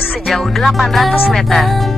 lurus sejauh 800 meter.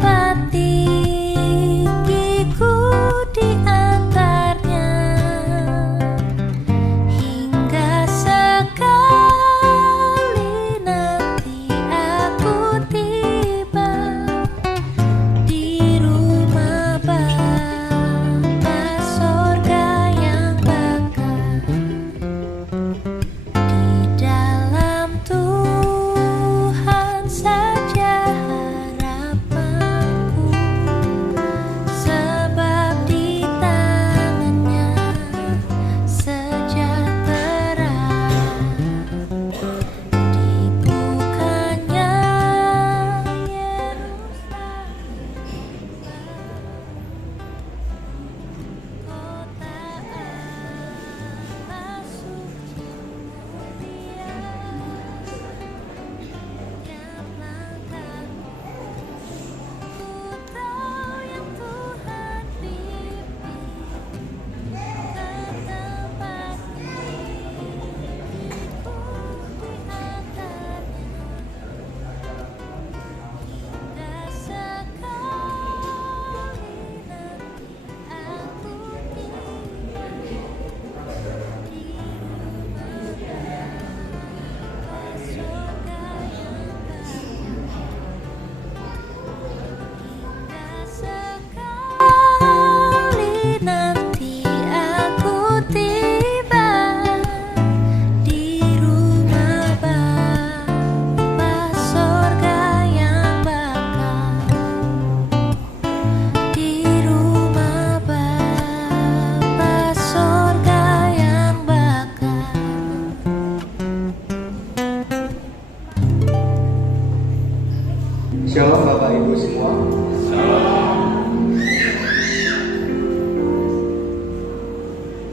Shalom Bapak Ibu semua.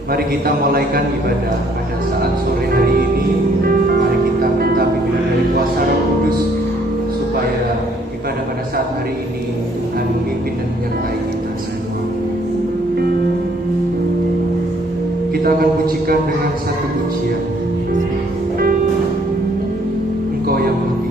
Mari kita mulaikan ibadah pada saat sore hari ini. Mari kita minta bimbingan dari kuasa Roh Kudus supaya ibadah pada saat hari ini Tuhan memimpin dan menyertai kita semua. Kita akan pujikan dengan satu pujian. Engkau yang lebih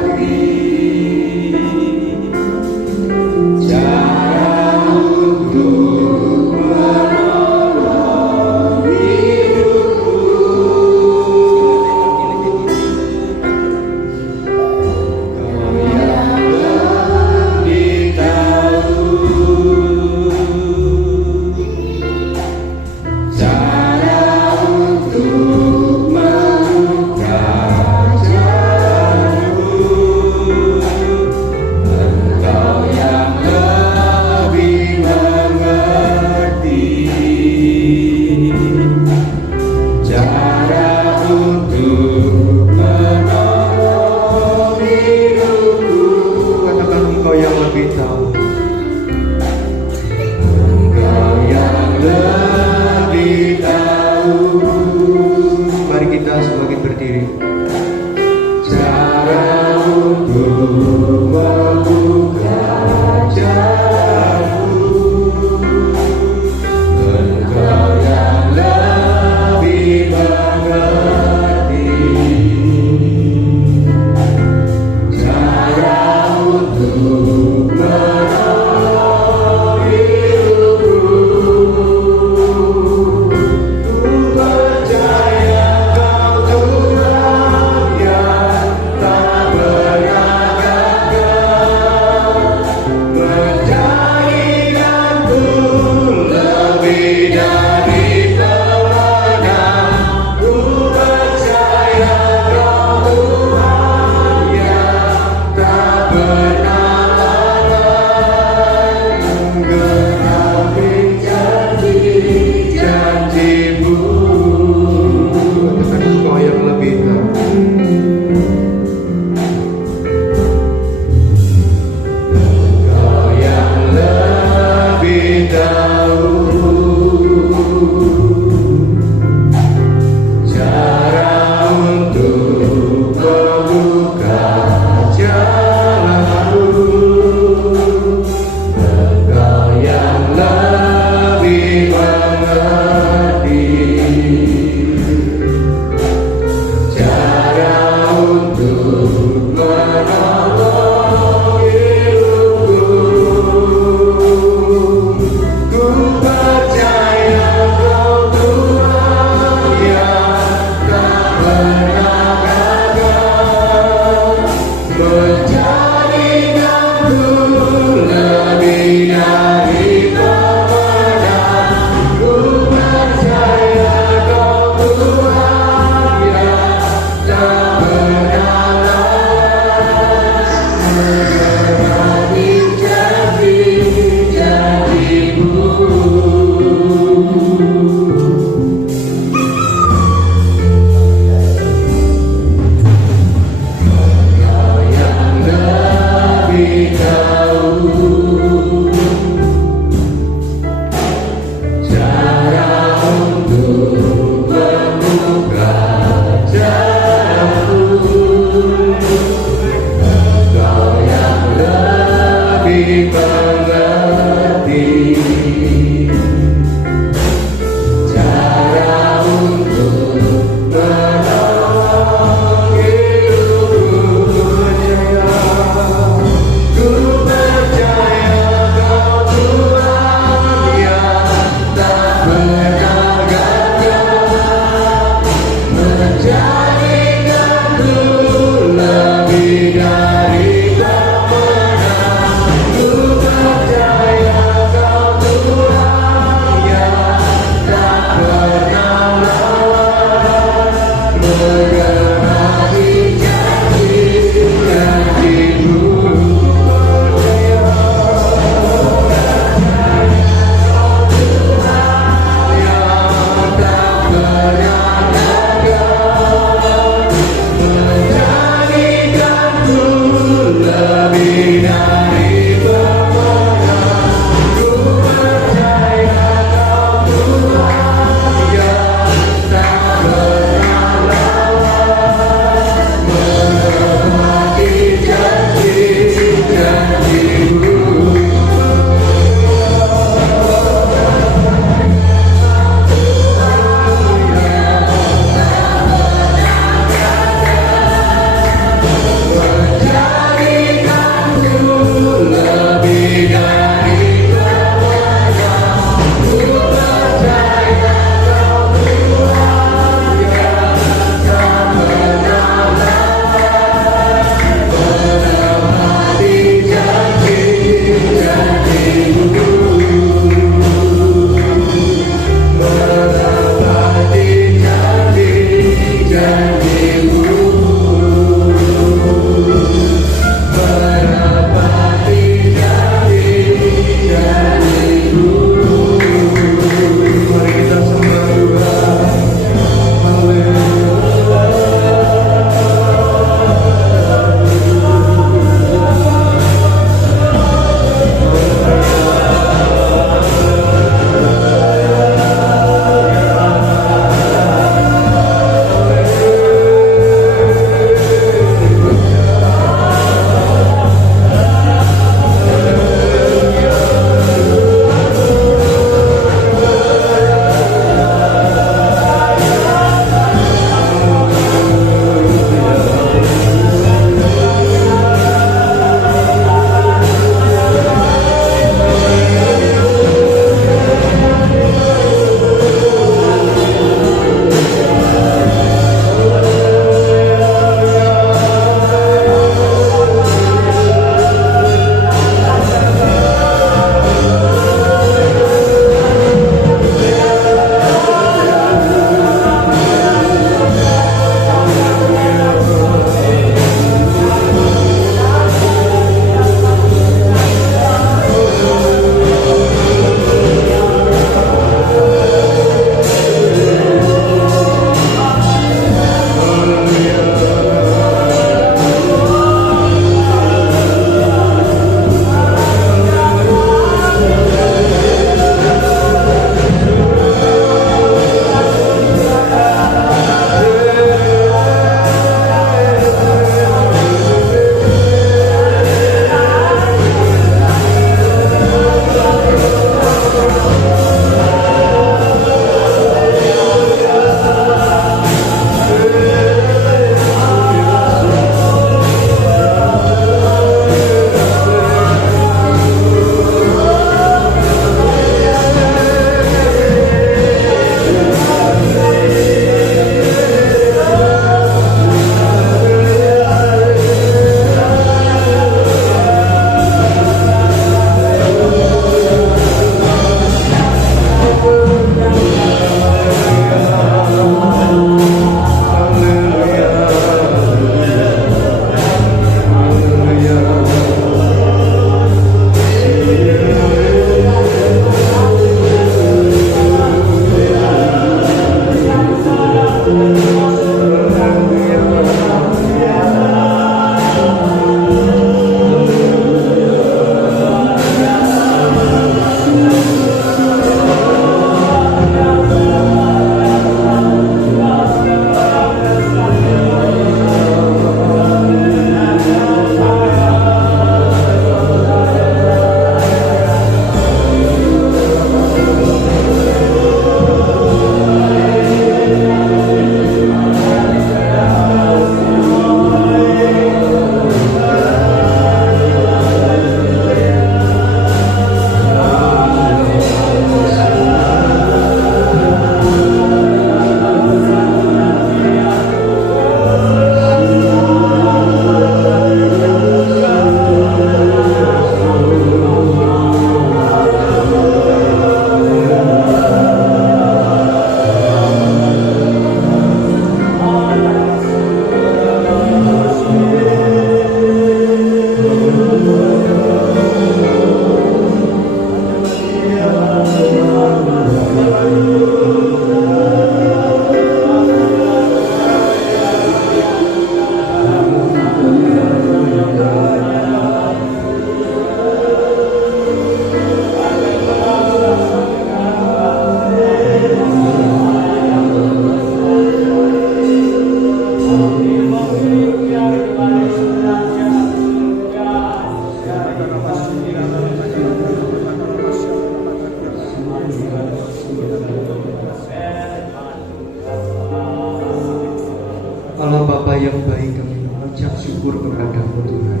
yang baik kami mengucap syukur kepada-Mu Tuhan.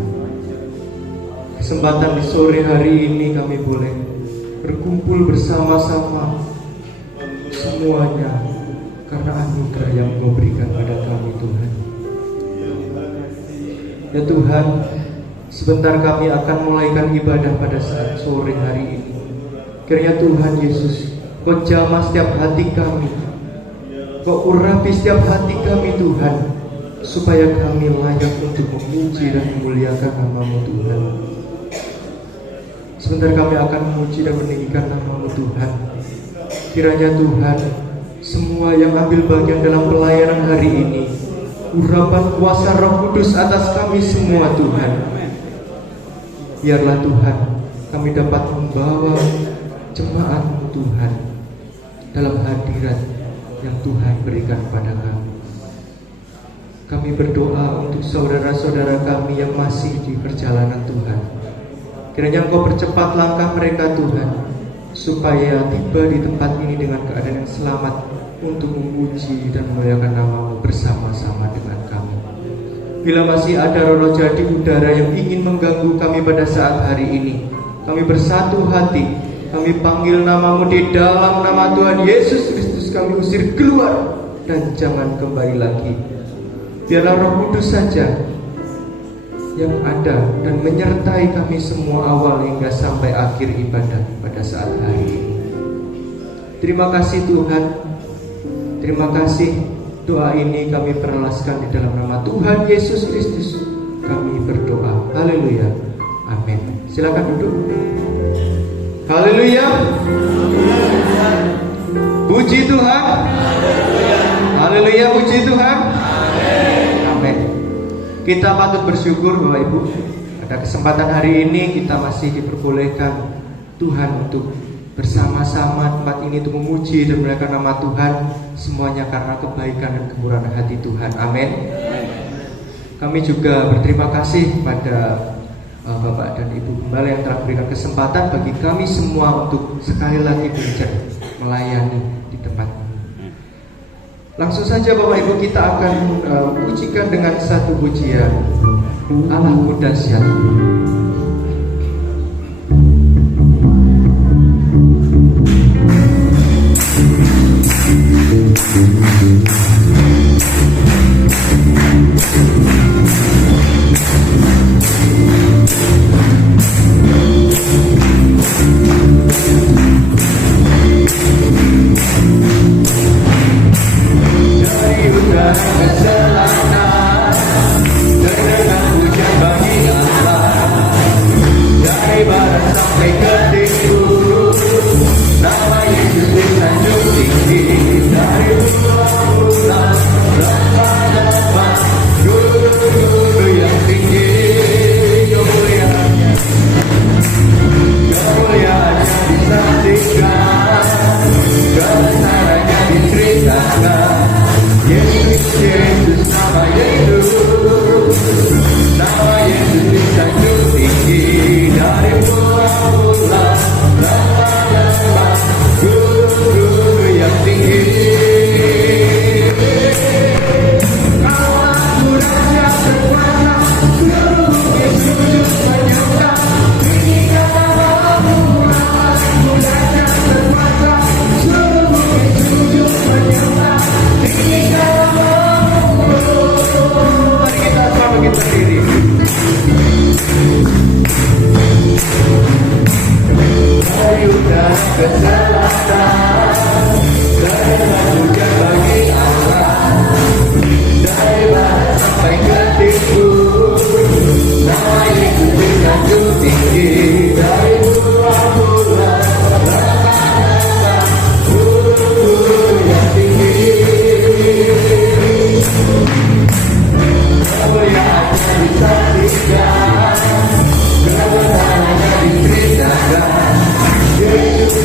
Kesempatan di sore hari ini kami boleh berkumpul bersama-sama semuanya karena anugerah yang Kau berikan pada kami Tuhan. Ya Tuhan, sebentar kami akan mulaikan ibadah pada saat sore hari ini. Kiranya Tuhan Yesus, Kau jamah setiap hati kami, Kau urapi setiap hati kami Tuhan, supaya kami layak untuk memuji dan memuliakan nama-Mu Tuhan. Sebentar kami akan memuji dan meninggikan nama-Mu Tuhan. Kiranya Tuhan, semua yang ambil bagian dalam pelayanan hari ini, urapan kuasa Roh Kudus atas kami semua Tuhan. Biarlah Tuhan, kami dapat membawa jemaat-Mu Tuhan dalam hadirat yang Tuhan berikan pada kami. Kami berdoa untuk saudara-saudara kami yang masih di perjalanan Tuhan. Kiranya Engkau percepat langkah mereka Tuhan, supaya tiba di tempat ini dengan keadaan yang selamat untuk memuji dan memuliakan nama-Mu bersama-sama dengan kami. Bila masih ada roh jadi udara yang ingin mengganggu kami pada saat hari ini, kami bersatu hati, kami panggil nama-Mu di dalam nama Tuhan Yesus Kristus, kami usir keluar dan jangan kembali lagi. Biarlah Roh Kudus saja yang ada dan menyertai kami semua awal hingga sampai akhir ibadah pada saat hari ini. Terima kasih Tuhan. Terima kasih. Doa ini kami perlaskan di dalam nama Tuhan Yesus Kristus. Kami berdoa. Haleluya. Amin. Silakan duduk. Haleluya. Puji Tuhan. Haleluya. Puji Tuhan. Amin. Kita patut bersyukur Bapak Ibu, pada kesempatan hari ini kita masih diperbolehkan Tuhan untuk bersama-sama tempat ini untuk memuji dan memuliakan nama Tuhan, semuanya karena kebaikan dan kemurahan hati Tuhan. Amin. Kami juga berterima kasih pada Bapak dan Ibu Gembala yang telah memberikan kesempatan bagi kami semua untuk sekali lagi belajar melayani di tempat ini. Langsung saja Bapak Ibu, kita akan pujikan dengan satu pujian, Allahku dahsyat.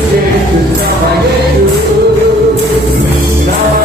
Yesus, nama Yesus, nama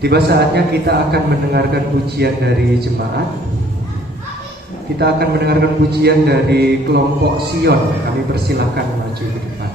Tiba saatnya kita akan mendengarkan pujian dari jemaat. Kita akan mendengarkan pujian dari kelompok Sion. Kami persilahkan maju ke depan.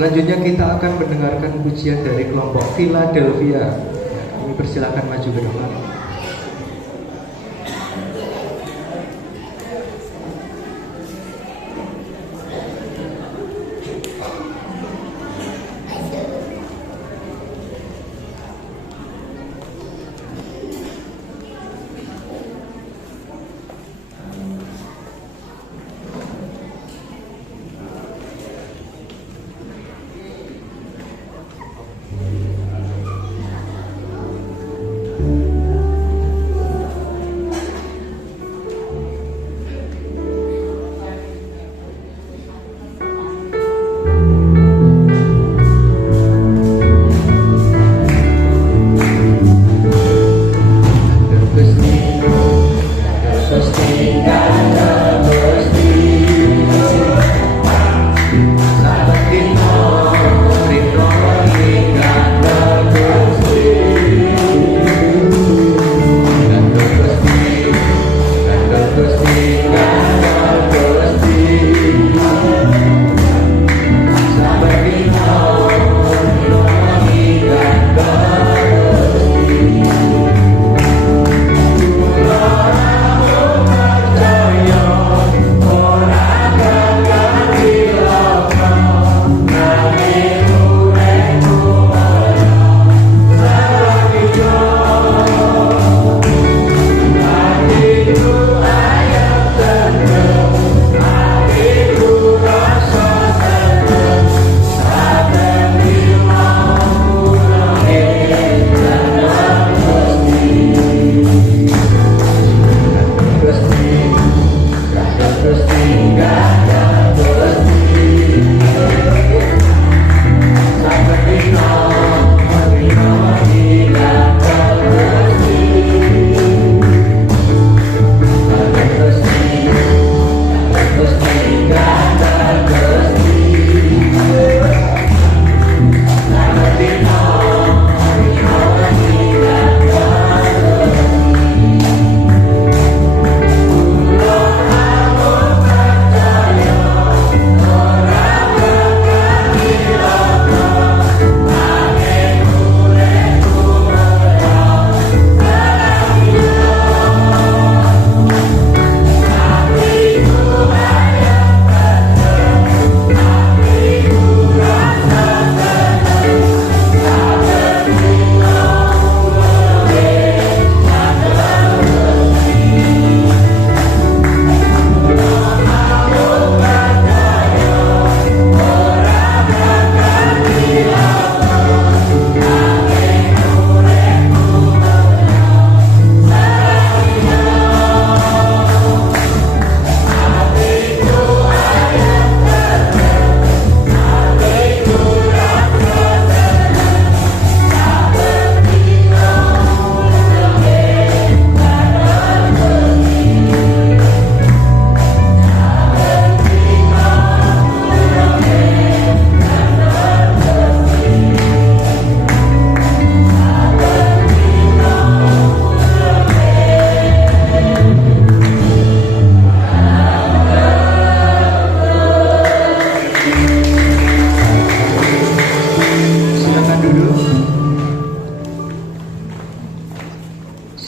Selanjutnya kita akan mendengarkan pujian dari kelompok Philadelphia. Kami persilakan maju ke depan.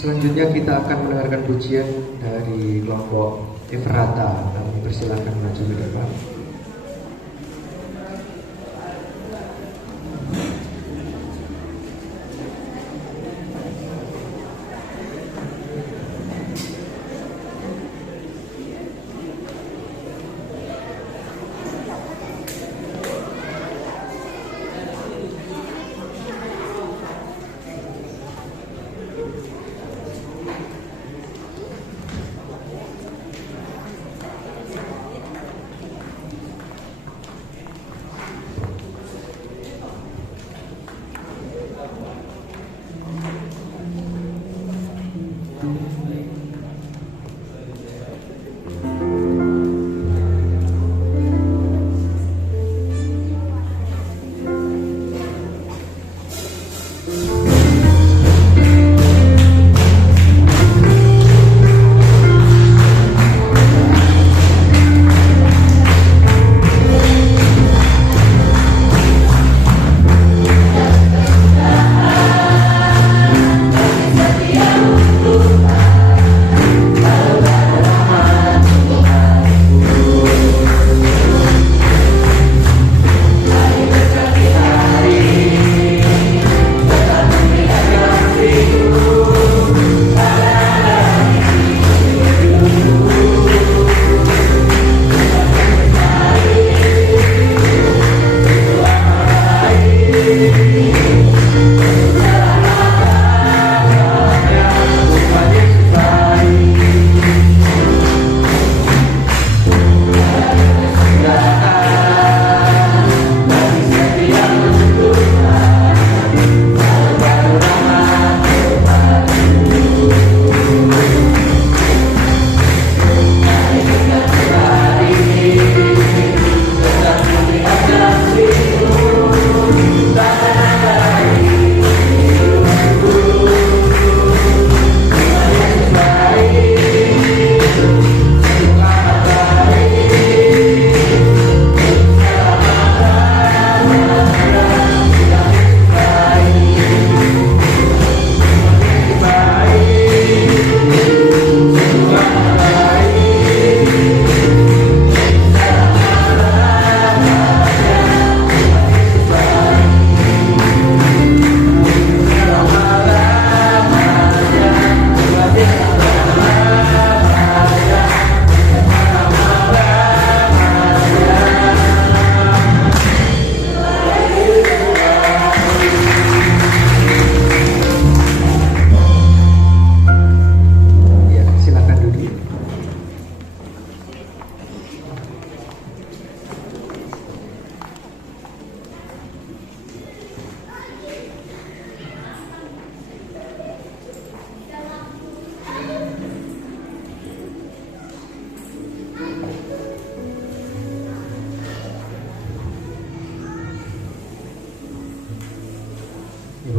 Selanjutnya kita akan mendengarkan pujian dari kelompok Efrata. Kami persilakan maju ke depan.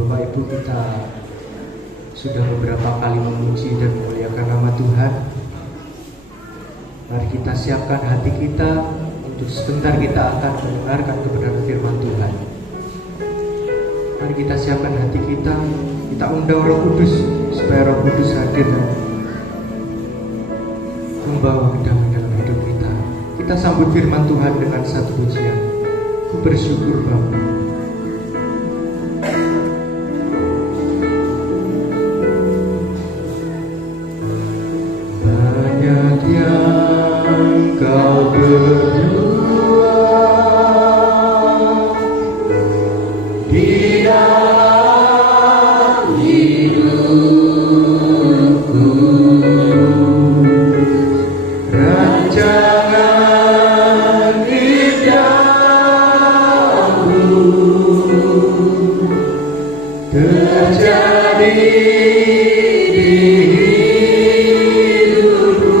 Bapak Ibu, kita sudah beberapa kali memuji dan memuliakan nama Tuhan. Mari kita siapkan hati kita untuk sebentar kita akan mendengarkan kebenaran firman Tuhan. Mari kita siapkan hati kita, kita undang Roh Kudus supaya Roh Kudus hadir dan membawa kedamaian dalam hidup kita. Kita sambut firman Tuhan dengan satu pujian. Ku bersyukur Bapa. Banyak yang kau berdua di dalam hidupku, rancangan indahmu terjadi di hidupku.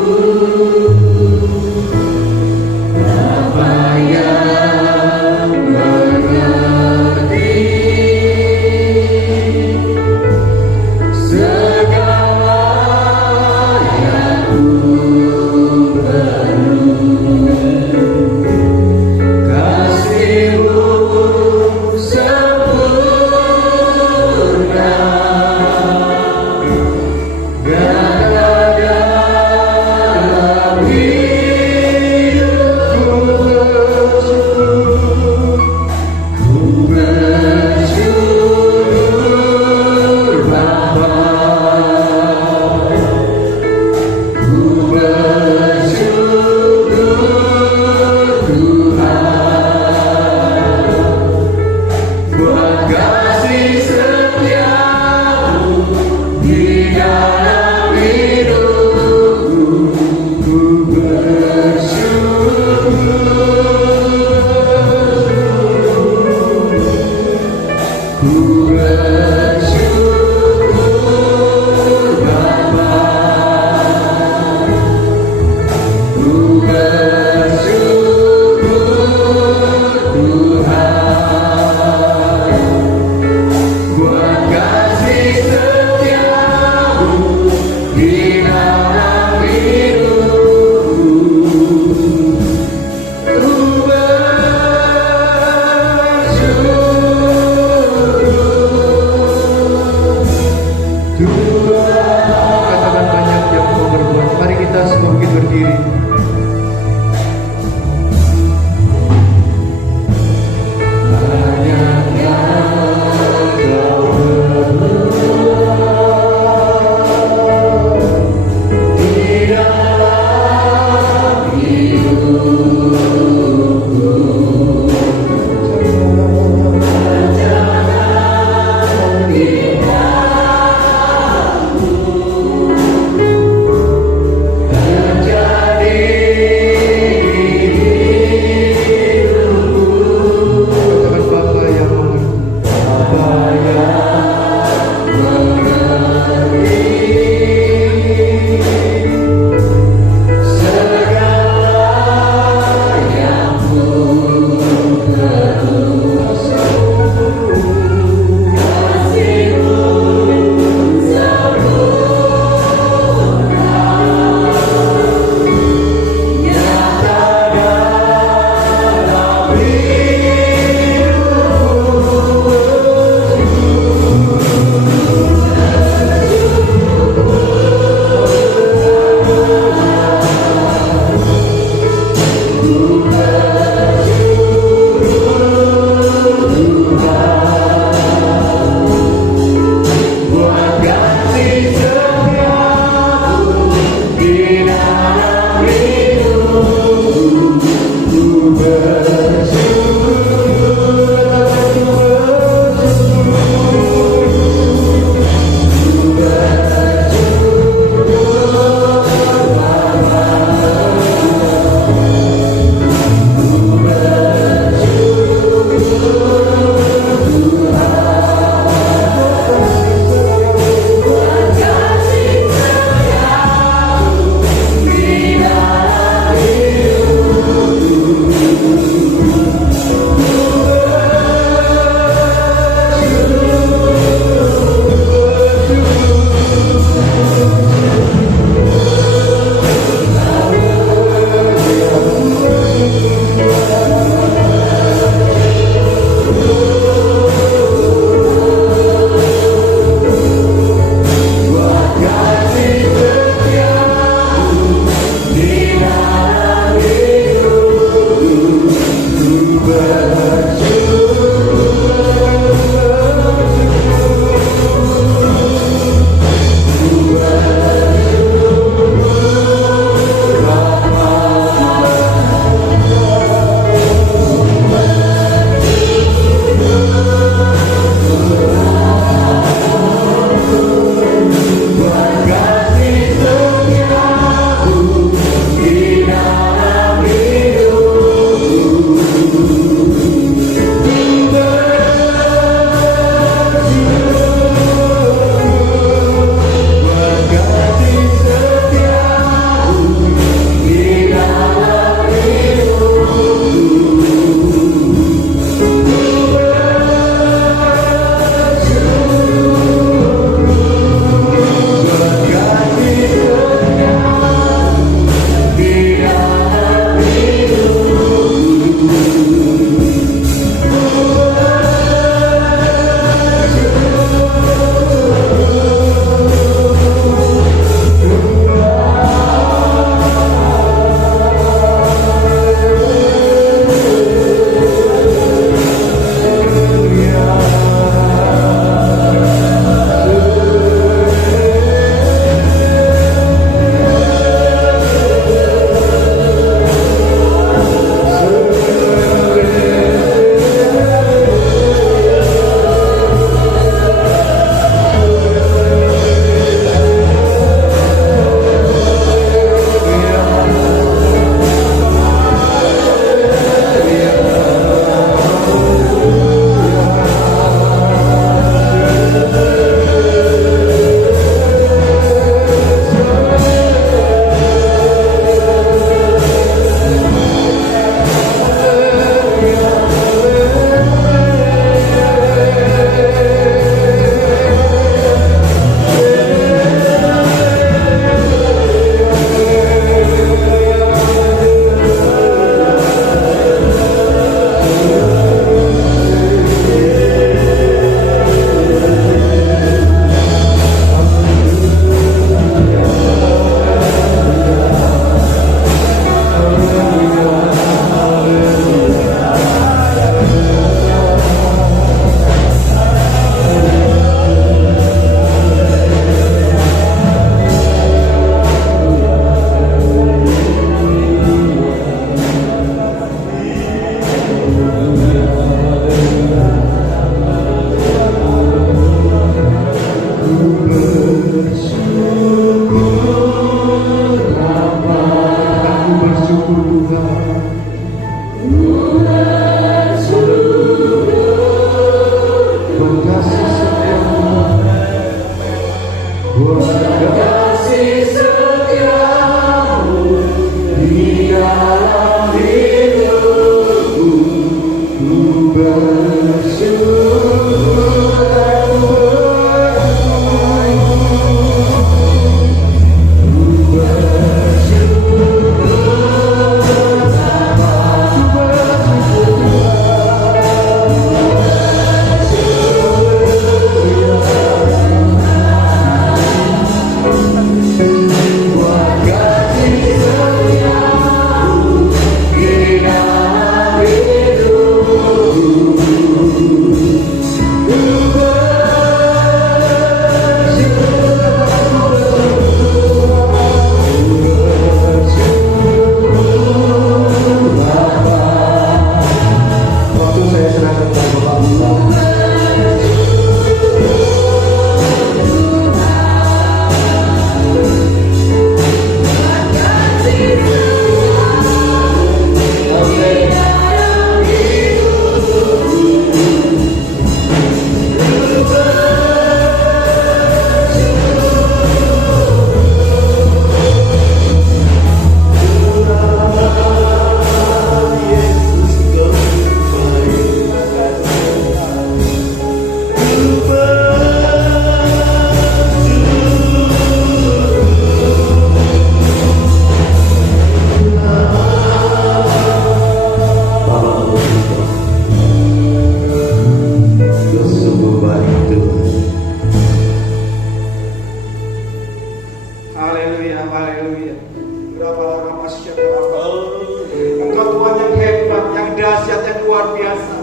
Engkau Tuhan yang hebat, yang dahsyat, yang luar biasa.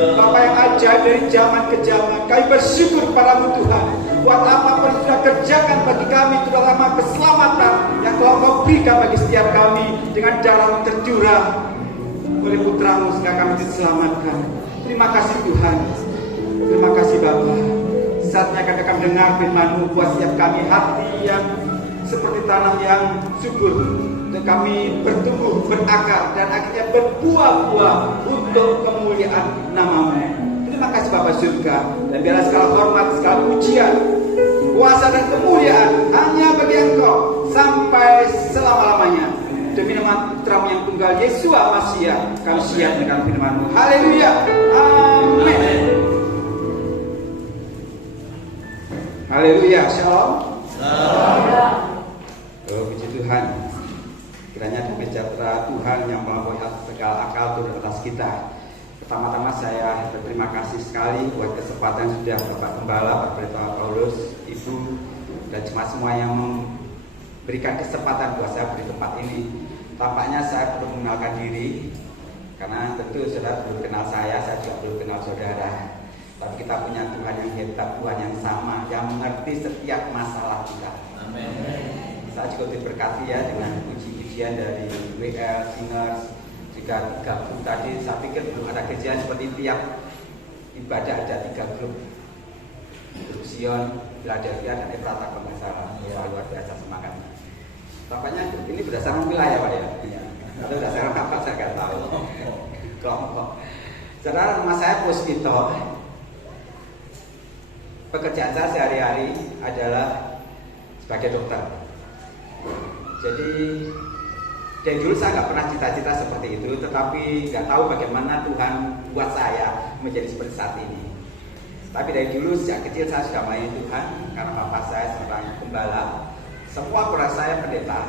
Bapa yang ajaib dari zaman ke zaman. Kami bersyukur padamu Tuhan. Buat apapun yang sudah kerjakan bagi kami, terutama keselamatan yang telah Engkau berikan bagi setiap kami dengan darah tercurah oleh putramu sehingga kami diselamatkan. Terima kasih Tuhan. Terima kasih Bapa. Saatnya kami akan mendengar firman-Mu buat setiap kami hati yang seperti tanah yang subur, untuk kami bertumbuh, berakar, dan akhirnya berbuah-buah untuk kemuliaan nama-Mu. Terima kasih Bapa surga, dan biarlah segala hormat, segala pujian, kuasa dan kemuliaan hanya bagi Engkau sampai selama-lamanya. Demi nama Putra-Mu yang tunggal, Yesus Masiah, kami siap dengan firman-Mu. Haleluya. Amin. Haleluya. Shalom. Oh, puji Tuhan. Kiranya damai sejahtera Tuhan yang melampaui segala akal turun atas kita. Pertama-tama saya berterima kasih sekali buat kesempatan sudah Bapak Gembala, Pak Pendeta Paulus, Ibu, dan jemaat semua yang memberikan kesempatan buat saya di tempat ini. Tampaknya saya perlu mengenalkan diri, karena tentu saudara belum kenal saya juga belum kenal saudara. Tapi kita punya Tuhan yang hebat, Tuhan yang sama, yang mengerti setiap masalah kita. Amin. Saya juga diberkati ya dengan puji-pujian dari WL, Singers, juga 3 grup tadi. Saya pikir belum ada kejadian seperti tiap ibadah ada 3 grup. Grup Sion, Philadelphia, dan Efrata kalau nggak salah. Ya, luar biasa semangatnya. Tampaknya ini berdasarkan wilayah Pak ya? Iya. Atau berdasarkan apa saya nggak tahu. Kelompok. Saudara, nama saya Puspito. Pekerjaan saya sehari-hari adalah sebagai dokter. Jadi dari dulu saya nggak pernah cita-cita seperti itu, tetapi nggak tahu bagaimana Tuhan buat saya menjadi seperti saat ini. Tapi dari dulu sejak kecil saya sudah melayani Tuhan, karena bapak saya seorang gembala, semua keluarga saya pendeta.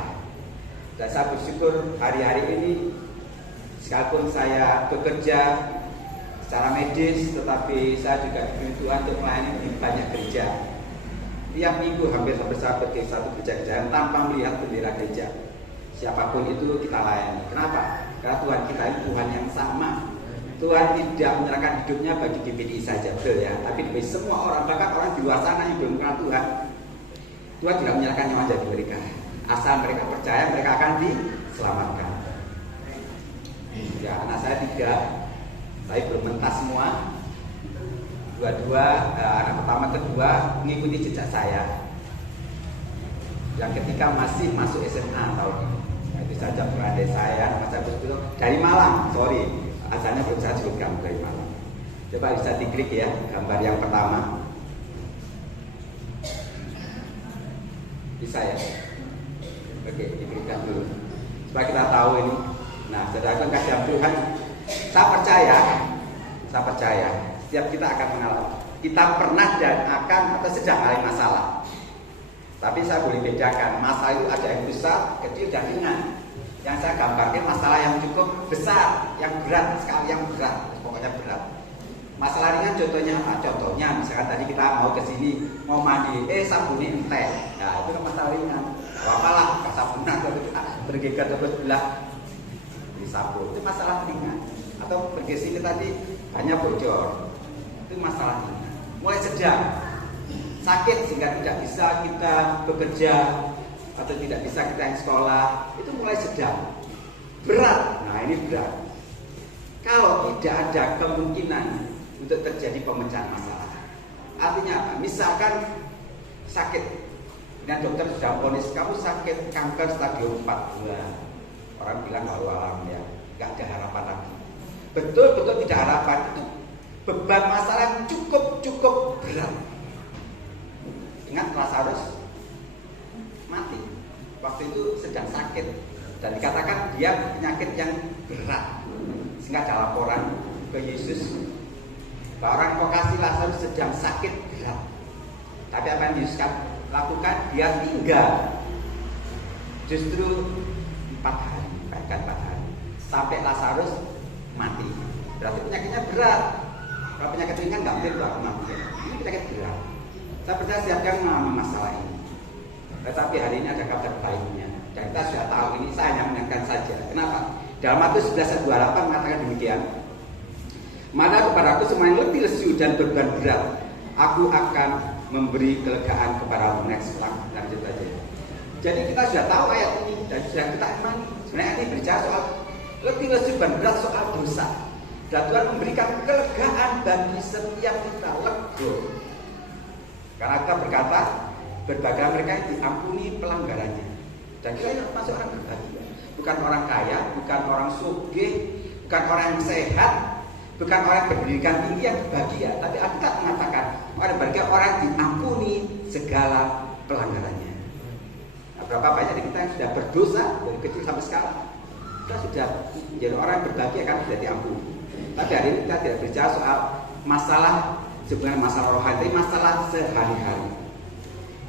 Dan saya bersyukur hari-hari ini, sekalipun saya bekerja secara medis, tetapi saya juga diberi Tuhan untuk melayani di banyak gereja. Tiap minggu hampir saya pergi satu gereja tanpa melihat bendera gereja. Siapapun itu kita layani. Kenapa? Karena Tuhan kita ini Tuhan yang sama. Tuhan tidak menyerahkan hidupnya bagi GPDI saja, betul ya. Tapi bagi semua orang, bahkan orang di luar sana yang belum kenal Tuhan, Tuhan tidak menyerahkan nyawa bagi mereka. Asal mereka percaya, mereka akan diselamatkan. Ya, anak saya 3, tapi belum mentas semua. Dua-dua, anak pertama kedua mengikuti jejak saya. Yang ketiga masih masuk SMA tahun ini. Nah, itu saja beradik saya, masa betul dari Malang. Sorry, asalnya belum saya sebutkan dari Malang. Coba bisa diklik ya gambar yang pertama. Bisa ya? Oke, diklikkan dulu supaya kita tahu ini. Nah, saudara kasih Tuhan, saya percaya setiap kita akan mengalami, kita pernah dan akan atau sedang mengalami masalah. Tapi saya boleh bedakan, masalah itu ada yang besar, kecil, dan ringan. Yang saya gambarkan masalah yang cukup besar, yang berat sekali, yang berat, pokoknya berat. Masalah ringan contohnya apa? Contohnya misalkan tadi kita mau ke sini, mau mandi, sabunnya entek. Nah, itu kan masalah ringan. Apalah, sabunan bergegar terus belah di sabun, itu masalah ringan. Atau pergi sini tadi hanya bocor, itu masalah ringan. Mulai sedang, sakit sehingga tidak bisa kita bekerja atau tidak bisa kita yang sekolah, itu mulai sedang. Berat, nah ini berat. Kalau tidak ada kemungkinan untuk terjadi pemecahan masalah, artinya apa? Misalkan sakit, dengan dokter sudah vonis kamu sakit kanker stadium 4-2, orang bilang walau ya, nggak ada harapan lagi. Betul-betul tidak harapan, itu beban masalah cukup berat. Ingat Lazarus mati waktu itu sedang sakit dan dikatakan dia penyakit yang berat, sehingga ada laporan ke Yesus bahwa orang lokasi Lazarus sedang sakit berat. Tapi apa yang Yesus lakukan? Dia tinggal justru 4 hari, bahkan 4 hari sampai Lazarus mati. Berarti penyakitnya berat. Kalau penyakit ringan nggak mungkin mati. Ini penyakit berat. Saya percaya setiap yang mengalami masalah ini. Tetapi hari ini ada kabar baiknya. Dan kita sudah tahu ini, saya hanya mengingatkan saja. Kenapa? Dalam Matius 11:28 mengatakan demikian. Mana kepadaku semua yang letih lesu dan beban berat, aku akan memberi kelegaan kepadamu. Next, lanjut aja. Jadi kita sudah tahu ayat ini dan sudah kita imani. Sebenarnya ini berbicara soal letih lesu dan berat, soal dosa. Dan Tuhan memberikan kelegaan bagi setiap kita, lego. Karena kita berkata, berbagai mereka yang diampuni pelanggarannya. Dan kita ini masuk orang berbahagia. Bukan orang kaya, bukan orang sugih, bukan orang yang sehat, bukan orang yang berpendidikan tinggi yang berbahagia. Tapi Alkitab mengatakan orang berbahagia orang yang diampuni segala pelanggarannya. Nah, berapa banyak dari kita yang sudah berdosa dari kecil sampai sekarang? Kita sudah menjadi orang yang berbahagia karena sudah diampuni. Tapi hari ini kita tidak bicara soal masalah sebenarnya masalah rohani, tapi masalah sehari-hari.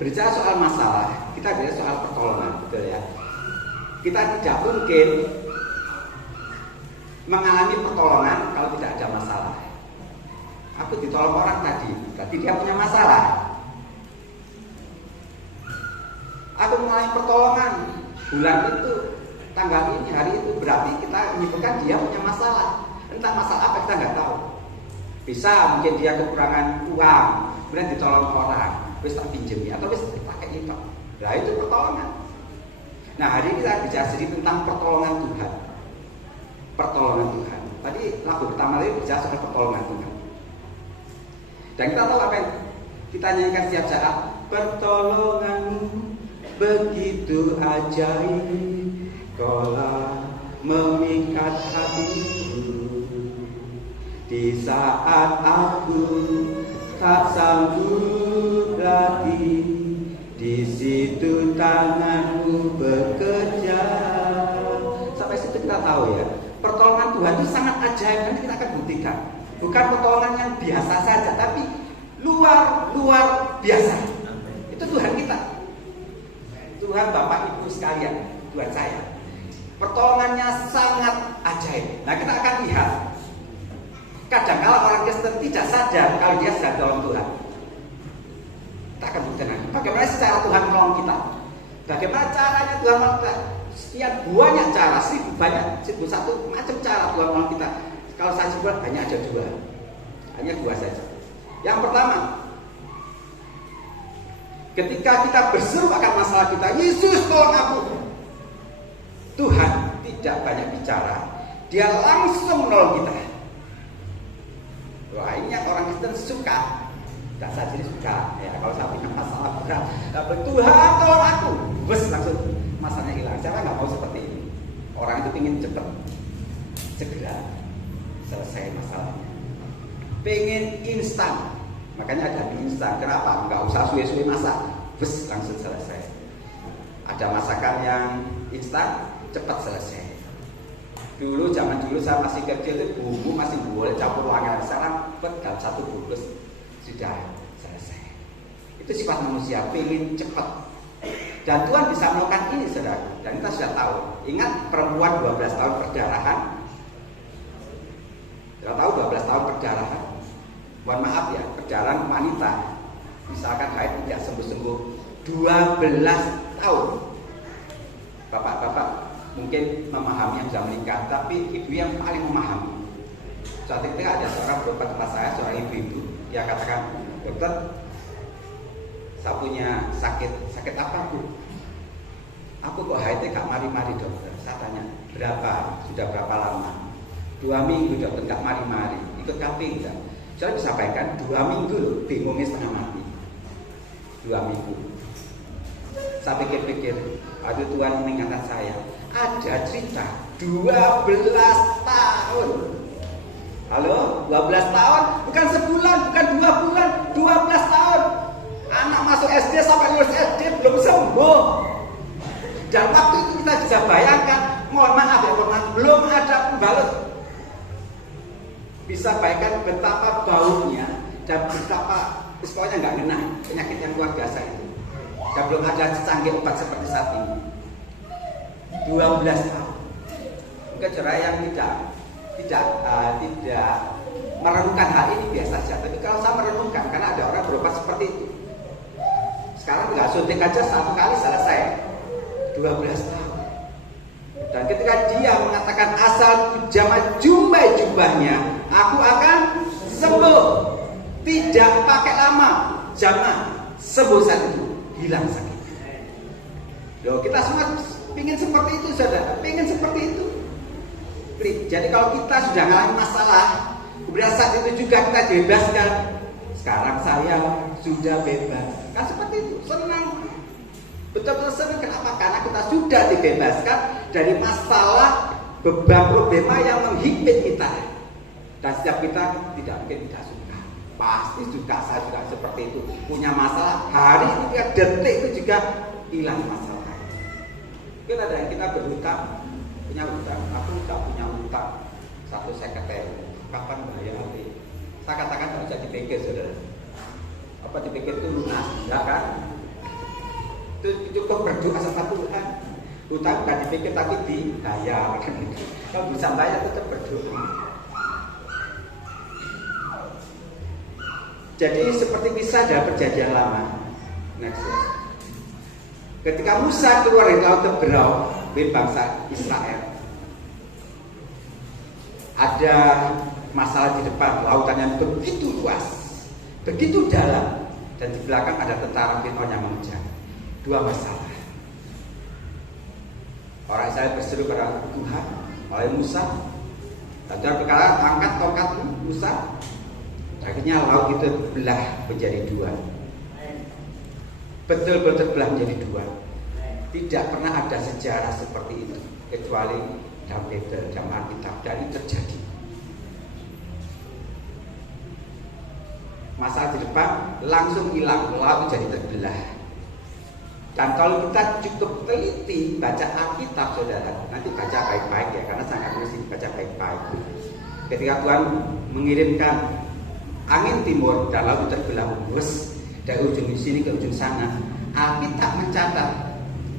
Berbicara soal masalah, kita bicara soal pertolongan, betul ya? Kita tidak mungkin mengalami pertolongan kalau tidak ada masalah. Aku ditolong orang tadi, berarti dia punya masalah. Aku mengalami pertolongan bulan itu, tanggal ini, hari itu, berarti kita menyebutkan dia punya masalah. Entah masalah apa kita nggak tahu. Bisa mungkin dia kekurangan uang, kemudian ditolong orang, terus tak pinjemi atau terus pakai itu. Nah itu pertolongan. Nah hari ini kita bicara sedikit tentang pertolongan Tuhan. Pertolongan Tuhan. Tadi lagu pertama tadi bicara soal pertolongan Tuhan. Dan kita tahu apa yang kita nyanyikan setiap saat. Pertolonganmu begitu ajaib, Kaulah memikat hatiku. Di saat aku tak sanggup lagi, di situ tanganmu bekerja. Sampai situ kita tahu ya, pertolongan Tuhan itu sangat ajaib. Nanti kita akan buktikan. Bukan pertolongan yang biasa saja, tapi luar biasa. Itu Tuhan kita. Tuhan Bapak Ibu sekalian, Tuhan saya. Pertolongannya sangat ajaib. Nah kita akan lihat. Kadang-kala orang Kristen tidak sadar kalau dia sedang tolong Tuhan. Kita akan buktikan bagaimana secara Tuhan menolong kita. Bagaimana caranya Tuhan menolong kita. Sekian banyak cara, 1001 macam cara Tuhan menolong kita. Kalau saya sebut hanya ada dua. Hanya dua saja. Yang pertama, ketika kita berseru akan masalah kita, Yesus tolong aku. Tuhan tidak banyak bicara. Dia langsung menolong kita. Wah ini yang orang Kristen suka. Tidak saya jadi suka ya, kalau saya punya masalah berat, tapi Tuhan tolong aku, bos langsung masalahnya hilang. Saya nggak mau seperti ini. Orang itu ingin cepat, segera selesai masalahnya. Pengen instan, makanya ada mie instan. Kenapa? Nggak usah suwe-suwe masak, bos langsung selesai. Ada masakan yang instan, cepat selesai. Zaman dulu saya masih kecil itu bumbu masih boleh campur wangi. Sekarang dalam satu bungkus sudah selesai. Itu sifat manusia, pengen cepat. Dan Tuhan bisa melakukan ini, saudara. Dan kita sudah tahu. Ingat perempuan 12 tahun perdarahan. Sudah tahu 12 tahun perdarahan. Mohon maaf ya, perdarahan wanita. Misalkan haid tidak sembuh-sembuh 12 tahun. Bapak-bapak mungkin memahami yang sudah menikah, tapi ibu yang paling memahami. Suatu ketika ada seorang berobat tempat saya, seorang ibu-ibu, dia katakan, dokter, saya punya sakit apa bu? Aku kok haidnya gak mari-mari dokter. Saya tanya, sudah berapa lama? 2 minggu dokter, gak mari-mari. Ikut KP enggak? Saya bisa bayangkan 2 minggu loh, bingungnya setengah mati. 2 minggu. Saya pikir-pikir, aduh Tuhan mengingatkan saya. Ada cerita 12 tahun. Halo, 12 tahun bukan sebulan, bukan 2 bulan, 12 tahun. Anak masuk SD sampai lulus SD belum sembuh. Dan waktu itu kita bisa bayangkan, mohon maaf, belum ada pembalut. Bisa bayangkan betapa baunya dan betapa pokoknya nggak kena penyakit yang luar biasa itu. Dan belum ada canggih obat seperti saat ini. 12 tahun. Mungkin saudara yang tidak merenungkan hal ini biasa saja. Tapi kalau saya merenungkan, karena ada orang berobat seperti itu. Sekarang tinggal suntik aja 1 kali selesai. 12 tahun. Dan ketika dia mengatakan asal jamah jumpai jubahnya, aku akan sembuh. Tidak pakai lama, jamah sembuh saat itu, hilang sakit. Loh, kita semua ingin seperti itu, saudara. Ingin seperti itu. Jadi kalau kita sudah mengalami masalah, kemudian saat itu juga kita dibebaskan. Sekarang saya sudah bebas. Kan seperti itu, senang. Betul-betul senang. Kenapa? Karena kita sudah dibebaskan dari masalah, beban, problema yang menghimpit kita. Dan setiap kita tidak mungkin tidak suka. Pasti juga saya juga seperti itu. Punya masalah, hari itu ya detik itu juga hilang masalah. Mungkin ada yang kita berhutang, punya hutang. Aku tidak punya hutang 150.000. Kapan bayar nanti? Saya katakan tidak bisa dipikir, saudara. Apa dipikir itu lunas? Enggak kan? Itu cukup berdoa sama Tuhan. Hutang bukan dipikir tapi dibayar. Kalau bisa bayar tetap berdoa. Jadi seperti kisah dalam perjanjian lama. Next. Ketika Musa keluar dari laut Teberau, dari bangsa Israel, ada masalah di depan, lautan yang begitu luas, begitu dalam, dan di belakang ada tentara Firaun yang mengejar. Dua masalah. Orang Israel berseru kepada Tuhan oleh Musa. Dan Tuhan berkata, angkat tongkat Musa. Akhirnya laut itu belah menjadi dua. Betul-betul belah menjadi dua. Tidak pernah ada sejarah seperti itu kecuali dalam Bible, dalam Alkitab, dan itu terjadi. Masalah di depan langsung hilang, laut jadi terbelah. Dan kalau kita cukup teliti baca Alkitab, saudara, nanti baca baik-baik ya, karena sangat mesti baca baik-baik. Ketika Tuhan mengirimkan angin timur dan laut terbelah luas dari ujung di sini ke ujung sana, Alkitab mencatat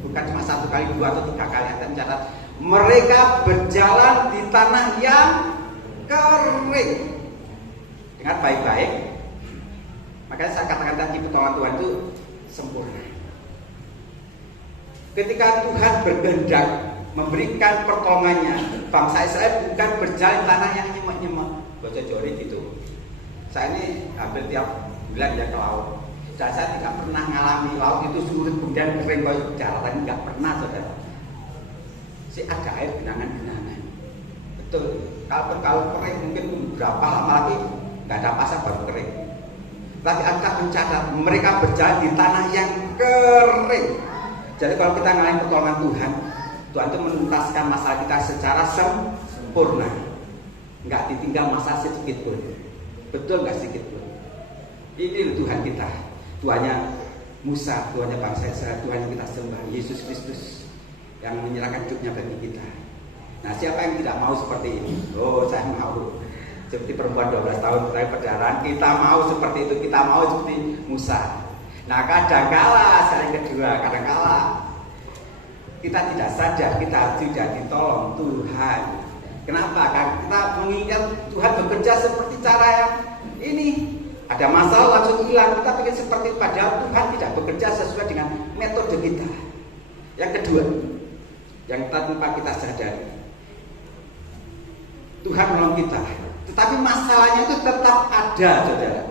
bukan cuma 1 kali, 2 atau 3 kali, Alkitab mencatat mereka berjalan di tanah yang kering. Dengar baik-baik. Makanya saya katakan tadi pertolongan Tuhan itu sempurna. Ketika Tuhan berkehendak memberikan pertolongannya, bangsa Israel bukan berjalan di tanah yang nyemek-nyemek, bocor-bocor gitu. Saya ini hampir tiap bulan ya ke laut. Dan saya tidak pernah mengalami laut itu surut kemudian kering kayak daratan, nggak pernah, saudara. Ada air genangan-genangan. Betul. Kalau kering mungkin berapa lama lagi nggak ada pasar baru kering. Tapi Alkitab mencatat mereka berjalan di tanah yang kering. Jadi kalau kita mengalami pertolongan Tuhan, Tuhan itu menuntaskan masalah kita secara sempurna, nggak ditinggal masalah sedikit pun. Betul nggak sedikit pun. Ini Tuhan kita, Tuhannya Musa, Tuhannya bangsa Israel, Tuhan yang kita sembah, Yesus Kristus yang menyerahkan hidupnya bagi kita. Nah, siapa yang tidak mau seperti ini? Oh, saya mau. Seperti perempuan 12 tahun terakhir perdarahan, kita mau seperti itu, kita mau seperti Musa. Nah, kadangkala, saya kedua, kadangkala kita tidak sadar kita tidak ditolong Tuhan. Kenapa? Karena kita mengingat Tuhan bekerja seperti cara yang ini. Ada masalah langsung hilang. Kita ingin seperti padahal Tuhan tidak bekerja sesuai dengan metode kita. Yang kedua, yang tanpa kita sadari, Tuhan menolong kita, tetapi masalahnya itu tetap ada, saudara.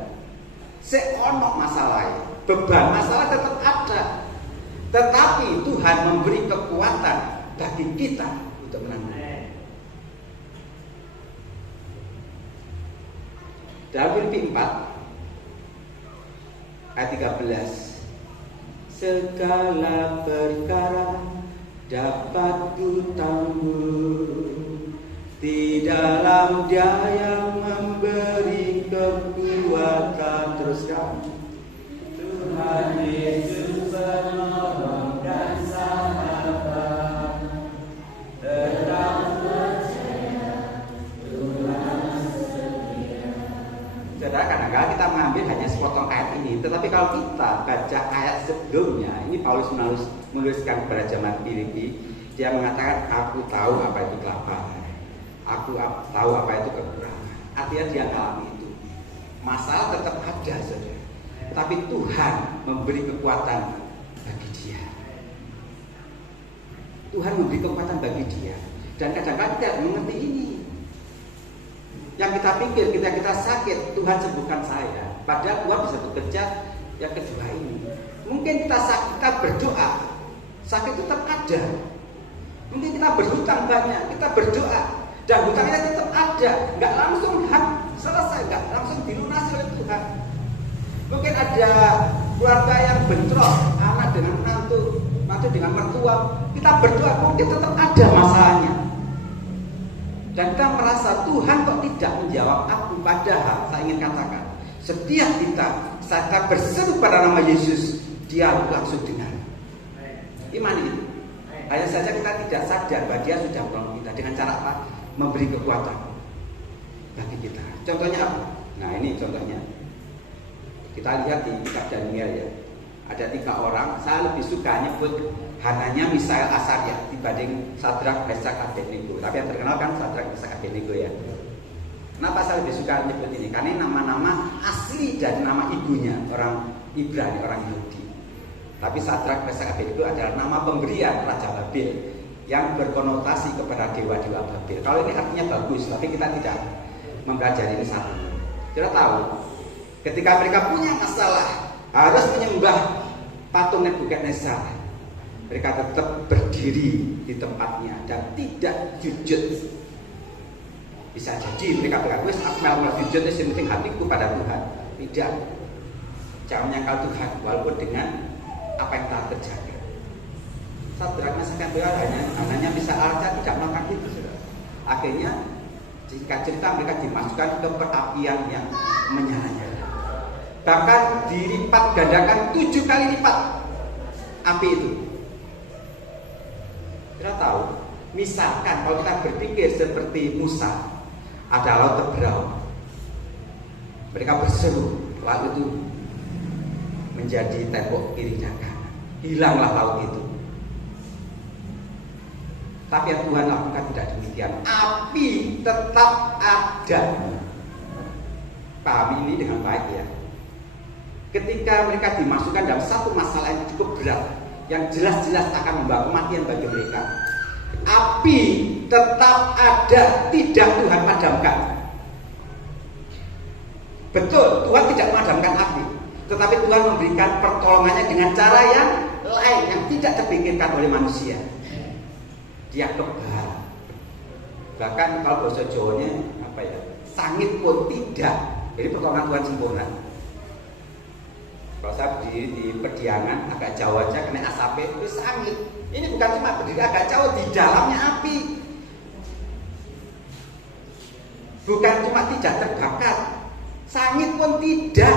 Seonok masalahnya, beban masalah tetap ada. Tetapi Tuhan memberi kekuatan bagi kita untuk menangani. Dalam Filipi 4 ayat 13, segala perkara dapat kutanggung di dalam Dia yang memberi kekuatan. Teruskan. Tuhan Yesus penolong dan sahabat, tetap percaya Tuhan setia. Saudara, kadang-kadang kita mengambil hanya sepotong ayat ini, tetapi kalau kita baca ayat sebelumnya, ini Paulus menuliskan kepada jemaat Filipi, dia mengatakan, aku tahu apa itu kelaparan, aku tahu apa itu kekurangan. Artinya dia alami itu. Masalah tetap ada, saudara, tapi Tuhan memberi kekuatan bagi dia. Tuhan memberi kekuatan bagi dia. Dan kadang-kadang tidak mengerti ini. Yang kita pikir kita sakit, Tuhan sembuhkan saya. Padahal Tuhan bisa bekerja yang kedua ini. Mungkin kita sakit, kita berdoa, sakit tetap ada. Mungkin kita berhutang banyak, kita berdoa, dan hutangnya tetap ada. Nggak langsung selesai, nggak langsung dilunasi oleh Tuhan. Mungkin ada keluarga yang bentrok, anak dengan menantu dengan mertua. Kita berdoa, mungkin tetap ada masalahnya. Dan kita merasa Tuhan kok tidak menjawab aku. Padahal saya ingin katakan, setiap kita saat kita berseru pada nama Yesus, dia langsung dengar. Iman itu. Hanya saja kita tidak sadar bahwa dia sudah menolong kita. Dengan cara apa? Memberi kekuatan bagi kita. Contohnya apa? Nah ini contohnya. Kita lihat di kitab Daniel ya. Ada 3 orang. Saya lebih suka nyebut Hananya, Misael, Asaria dibanding Sadrak, Mesak, Abednego. Tapi yang terkenal kan Sadrak, Mesak, Abednego ya. Kenapa saya lebih suka nyebut ini? Karena ini nama-nama asli dari nama ibunya, orang Ibrani, orang Yahudi. Tapi Sadrak, Mesak, Abednego adalah nama pemberian Raja Babel yang berkonotasi kepada dewa-dewa Babel. Kalau ini artinya bagus, tapi kita tidak mempelajari ini saat ini. Kita tahu, ketika mereka punya masalah harus menyembah patung Nebukadnezar, mereka tetap berdiri di tempatnya dan tidak sujud. Bisa jadi mereka berkata, aku mau sujud, yang penting hatiku pada Tuhan. Tidak, jangan menyangkal Tuhan walaupun dengan apa yang telah terjadi. Sadrak, Mesak, Abednego hanya bisa arca tidak melakukan itu. Akhirnya jika cerita mereka dimasukkan ke perapian yang menyala-nyala. Bahkan dilipat gandakan 7 kali lipat api itu. Kita tahu, misalkan kalau kita berpikir seperti Musa, ada laut terbelah, mereka berseru, laut itu menjadi tembok kiri dan kanan, hilanglah laut itu. Tapi yang Tuhan lakukan tidak demikian, api tetap ada. Pahami ini dengan baik ya. Ketika mereka dimasukkan dalam satu masalah yang cukup berat, yang jelas-jelas akan membawa kematian bagi mereka, api tetap ada, tidak Tuhan padamkan. Betul, Tuhan tidak memadamkan api, tetapi Tuhan memberikan pertolongannya dengan cara yang lain, yang tidak terpikirkan oleh manusia. Dia kebal. Bahkan kalau bahasa Jawanya apa ya, sangit pun tidak. Jadi pertolongan Tuhan sempurna. Kalau saya berdiri di pediangan agak jauh aja kena asap itu sangit. Ini bukan cuma berdiri agak jauh, di dalamnya api. Bukan cuma tidak terbakar, sangit pun tidak.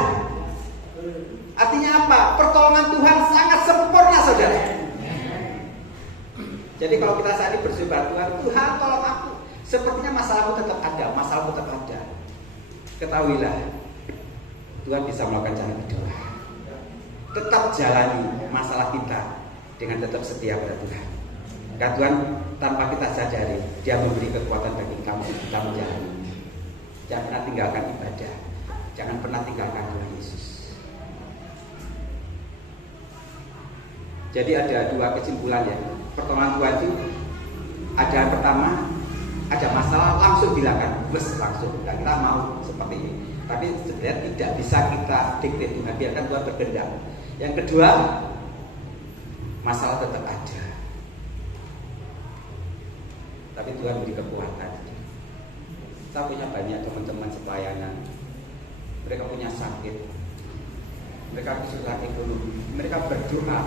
Artinya apa? Pertolongan Tuhan sangat sempurna, saudara. Jadi kalau kita saat ini bersyukur Tuhan tolong aku, sepertinya masalahku tetap ada. Ketahuilah, Tuhan bisa melakukan cara kedua. Tetap jalani masalah kita dengan tetap setia pada Tuhan. Karena Tuhan tanpa kita sadari, dia memberi kekuatan bagi kamu kita menjalani. Jangan pernah tinggalkan ibadah, jangan pernah tinggalkan Tuhan Yesus. Jadi ada 2 kesimpulan ya. Pertolongan Tuhan itu ada yang pertama, ada masalah langsung bilangan, langsung. Nah, kita mau seperti ini. Tapi sebenarnya tidak bisa kita dikte Tuhan, biarkan Tuhan berkehendak. Yang kedua, masalah tetap ada, tapi Tuhan beri kekuatan. Saya punya banyak teman-teman sepelayanan, mereka punya sakit, mereka kesulitan ekonomi, mereka berdoa.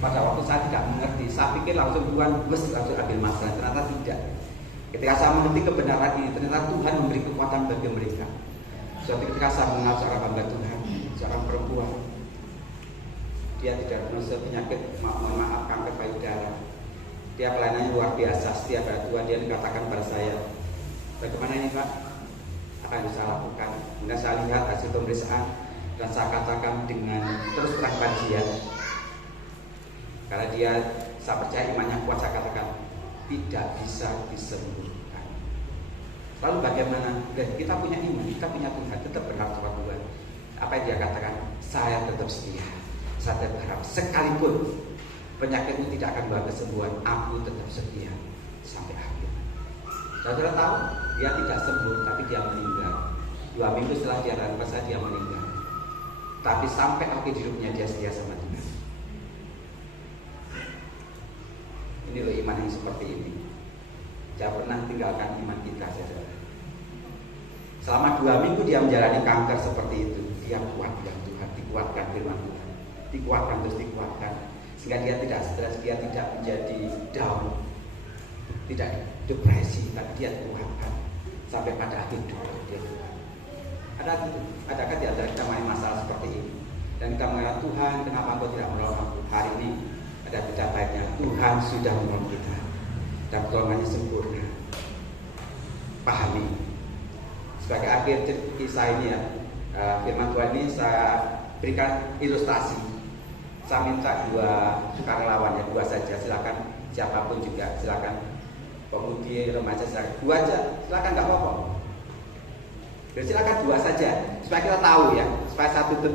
Pada waktu saya tidak mengerti, saya pikir langsung Tuhan langsung ambil masalah, ternyata tidak. Ketika saya mengerti kebenaran ini, ternyata Tuhan memberi kekuatan bagi mereka. Suatu ketika saya mengenal seorang hamba Tuhan, seorang perempuan, dia tidak punya penyakit, maaf kanker payudara. Dia pelayanannya luar biasa, setiap pada Tuhan. Dia dikatakan pada saya, bagaimana ini Pak? Apa yang bisa lakukan? Kemudian saya lihat hasil pemeriksaan dan saya katakan dengan terus terang pada dia, karena dia, saya percaya imannya kuat, saya katakan tidak bisa disembuhkan. Lalu bagaimana? Dan kita punya iman, kita punya Tuhan, tetap berharap kepada Tuhan. Apa yang dia katakan? Saya tetap setia, saya tetap berharap sekalipun penyakitmu tidak akan membawa kesembuhan. Aku tetap setia sampai akhir. Saudara tahu, dia tidak sembuh, tapi dia meninggal. 2 minggu setelah dia tanpa saya, dia meninggal. Tapi sampai akhir hidupnya dia setia sama Tuhan. Ini loh iman yang seperti ini. Jangan pernah tinggalkan iman kita, saudara. Selama 2 minggu dia menjalani kanker seperti itu, dia kuat dengan Tuhan, dikuatkan firman Tuhan, dikuatkan terus dikuatkan, sehingga dia tidak stres, dia tidak menjadi down, tidak depresi, tapi dia dikuatkan sampai pada akhir hidup dia kuat. Adakah di antara kita main masalah seperti ini dan kita mengatakan, Tuhan, kenapa Engkau tidak menolong aku? Hari ini ada berita baiknya, Tuhan sudah menolong kita dan pertolongannya sempurna. Pahami. Sebagai akhir kisah ini ya, firman Tuhan ini saya berikan ilustrasi. Saya minta 2 sukarelawan ya, 2 saja, silakan siapapun juga, silakan pemudi, remaja, silakan 2 aja, silakan nggak apa-apa. Jadi silakan 2 saja, supaya kita tahu ya, supaya saya tutup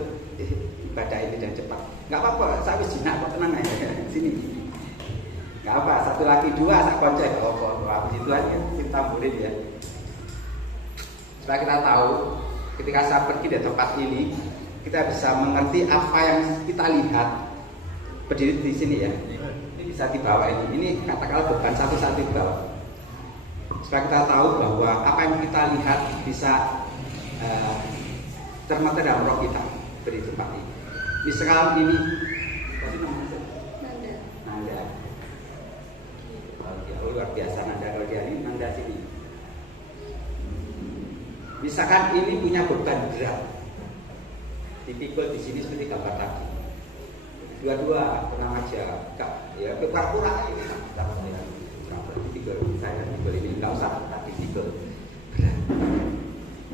ibadah ini dan cepat. Nggak apa-apa, saya wis jinak kok, tenang aja sini. Nggak apa, 1 lagi 2 saya kocek, nggak apa-apa. Habis itu aja kita murid ya. Supaya kita tahu, ketika saya pergi dari tempat ini, kita bisa mengerti apa yang kita lihat. Berdiri di sini ya, ini bisa dibawa ini. Ini katakanlah beban satu-satu dibawa. Supaya kita tahu bahwa apa yang kita lihat bisa termata dalam roh kita. Beri tempat ini. Misalkan ini, Nanda. Oh, luar biasa Nanda, kalau dia ini Nanda sini. Misalkan ini punya beban berat, dipikul di sini seperti gambar tadi. Dua-dua tenang aja, ya pura-pura ini. Dipikul saya pikul ini nggak usah tadi pikul berat.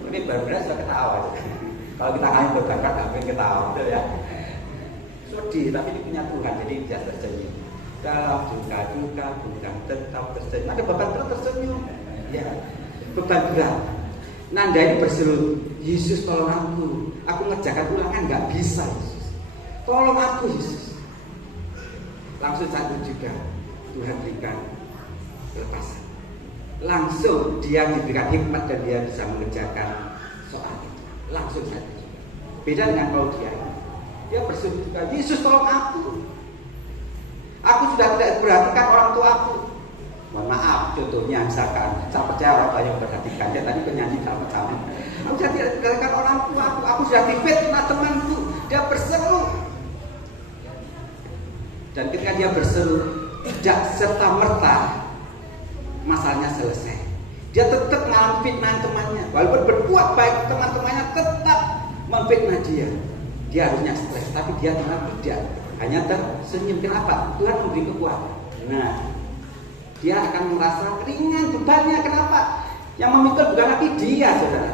Tapi berat sudah ketawa. Kalau kita ngalamin beban berat nggak mungkin ketawa, betul ya. Sedih, tapi ini punya Tuhan, jadi dia tersenyum. Dalam duka bukan tetap tersenyum. Ada beban berat tersenyum, ya beban berat. Nanda ini berseru, Yesus tolong aku ngerjakan ulangan nggak bisa Yesus, tolong aku Yesus. Langsung saat itu juga Tuhan berikan lepasan, langsung dia diberikan hikmat dan dia bisa mengerjakan soal itu, langsung saat itu juga. Beda dengan Claudia, dia berseru juga, Yesus tolong aku sudah tidak perhatikan orang tua aku. Mohon maaf, contohnya misalkan saya percaya orang tua yang memperhatikan, dia tadi penyanyi sama-sama. Aku sudah tidak perhatikan orang tua aku sudah difitnah temanku, dia berseru. Dan ketika dia berseru, tidak serta merta masalahnya selesai. Dia tetap mengalami fitnah temannya, walaupun berbuat baik teman-temannya tetap memfitnah dia. Dia harusnya stres, tapi dia tidak, hanya tersenyum. Kenapa? Tuhan memberi kekuatan. Nah, dia akan merasa ringan bebannya. Kenapa? Yang memikul bukan lagi dia, saudara.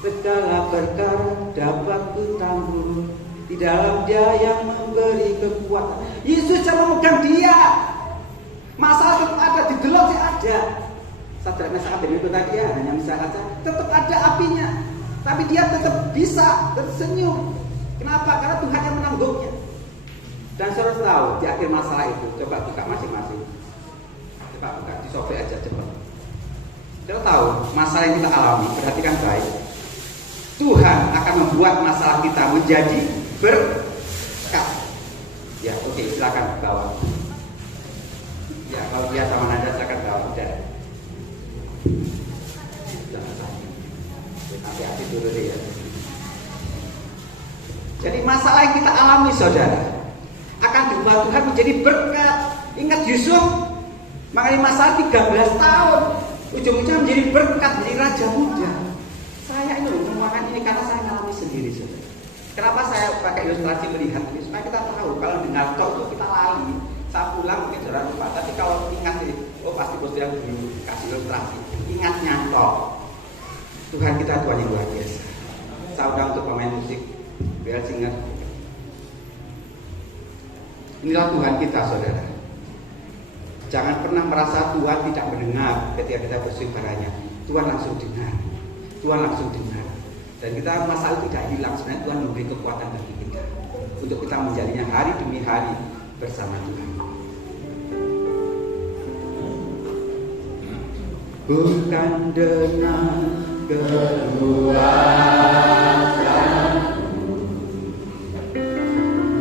Segala perkara dapat kutanggung di dalam Dia yang memberi kekuatan. Yesus yang memegang dia. Masalah tetap ada, di delok sih ada. Sadrak Mesak Abednego tadi ya, hanya misalnya saja, tetap ada apinya. Tapi dia tetap bisa tersenyum. Kenapa? Karena Tuhan yang menanggungnya. Dan saudara tahu di akhir masalah itu, coba buka masing-masing. Coba buka, disobek aja cepat. Kita tahu masalah yang kita alami, perhatikan baik. Tuhan akan membuat masalah kita menjadi berkat. Ya, oke, silakan bawa. Ya, kalau dia sama Nanda silakan bawa. Udah. Hati-hati dulu deh ya. Jadi masalah yang kita alami, saudara, akan diubah Tuhan menjadi berkat. Ingat Yusuf, makanya masalah 13 tahun, ujung-ujungnya menjadi berkat, menjadi raja muda. Saya ini memuatkan ini karena saya mengalami sendiri, saudara. Kenapa saya pakai ilustrasi melihat ini? Supaya kita tahu kalau dengar tok itu kita lali. Saya pulang mungkin saudara lupa, tapi kalau ingat ini, oh pasti bos yang dulu kasih ilustrasi. Ingat nyantok. Tuhan kita Tuhan yang luar biasa. Saya undang untuk pemain musik biar singer. Inilah Tuhan kita, saudara. Jangan pernah merasa Tuhan tidak mendengar ketika kita bersyukur padanya. Tuhan langsung dengar. Tuhan langsung dengar. Dan kita masalah itu tidak hilang. Sebenarnya Tuhan memberi kekuatan bagi kita untuk kita menjadinya hari demi hari bersama Tuhan. Bukan dengan kekuatanku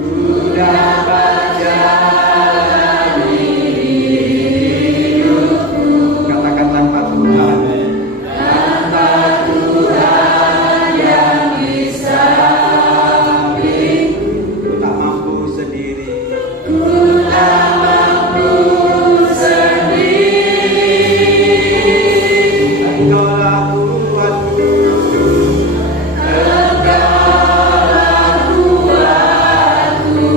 ku dapat jalani hidupku. Katakan tanpa Tuhan. Tanpa Tuhan yang di sampingku, ku tak mampu sendiri. Ku tak mampu sendiri. Engkaulah kuatku. Engkaulah kuatku.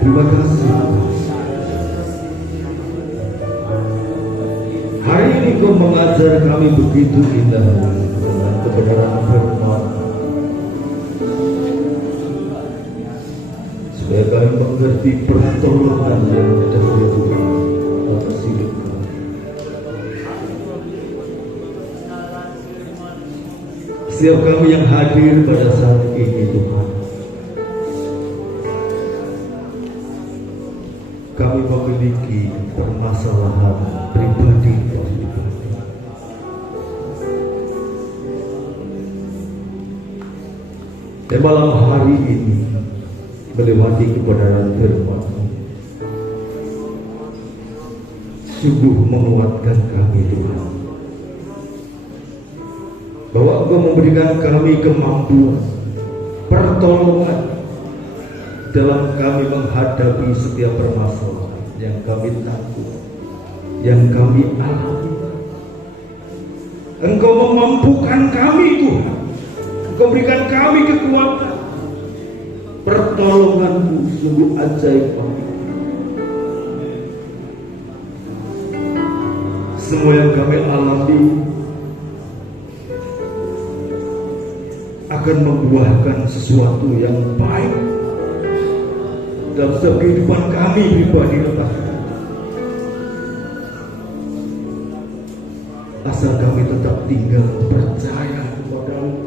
Terima kasih. Hari ini Kau mengajar kami begitu indah dengan kebenaran firman, supaya kami mengerti pertolongan yang dahulu atas hidup kami. Setiap kami yang hadir pada saat ini Tuhan, kami memiliki permasalahan pribadi. Dan malam hari ini melewati kebenaran firman sungguh menguatkan kami Tuhan, bahwa Engkau memberikan kami kemampuan, pertolongan dalam kami menghadapi setiap permasalahan yang kami takut, yang kami alami. Engkau memampukan kami Tuhan, Engkau berikan kami kekuatan. Pertolongan-Mu sungguh ajaib. Semua yang kami alami akan membuahkan sesuatu yang baik dalam setiap kehidupan kami pribadi. Asal kami tetap tinggal percaya kepada-Mu,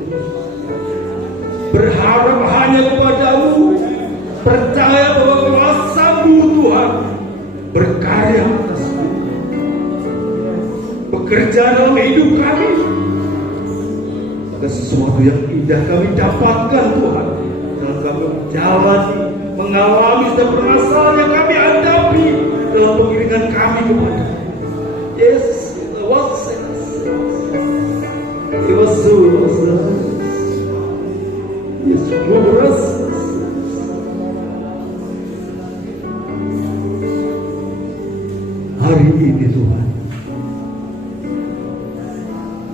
berharap hanya kepada-Mu, percaya bahwa kuasa-Mu Tuhan berkarya atas kami, bekerja dalam hidup kami. Ada sesuatu yang indah kami dapatkan Tuhan dalam kami menjalani, mengalami setiap permasalahan yang kami hadapi dalam pengiringan kami kepada Yesus. Hari ini Tuhan,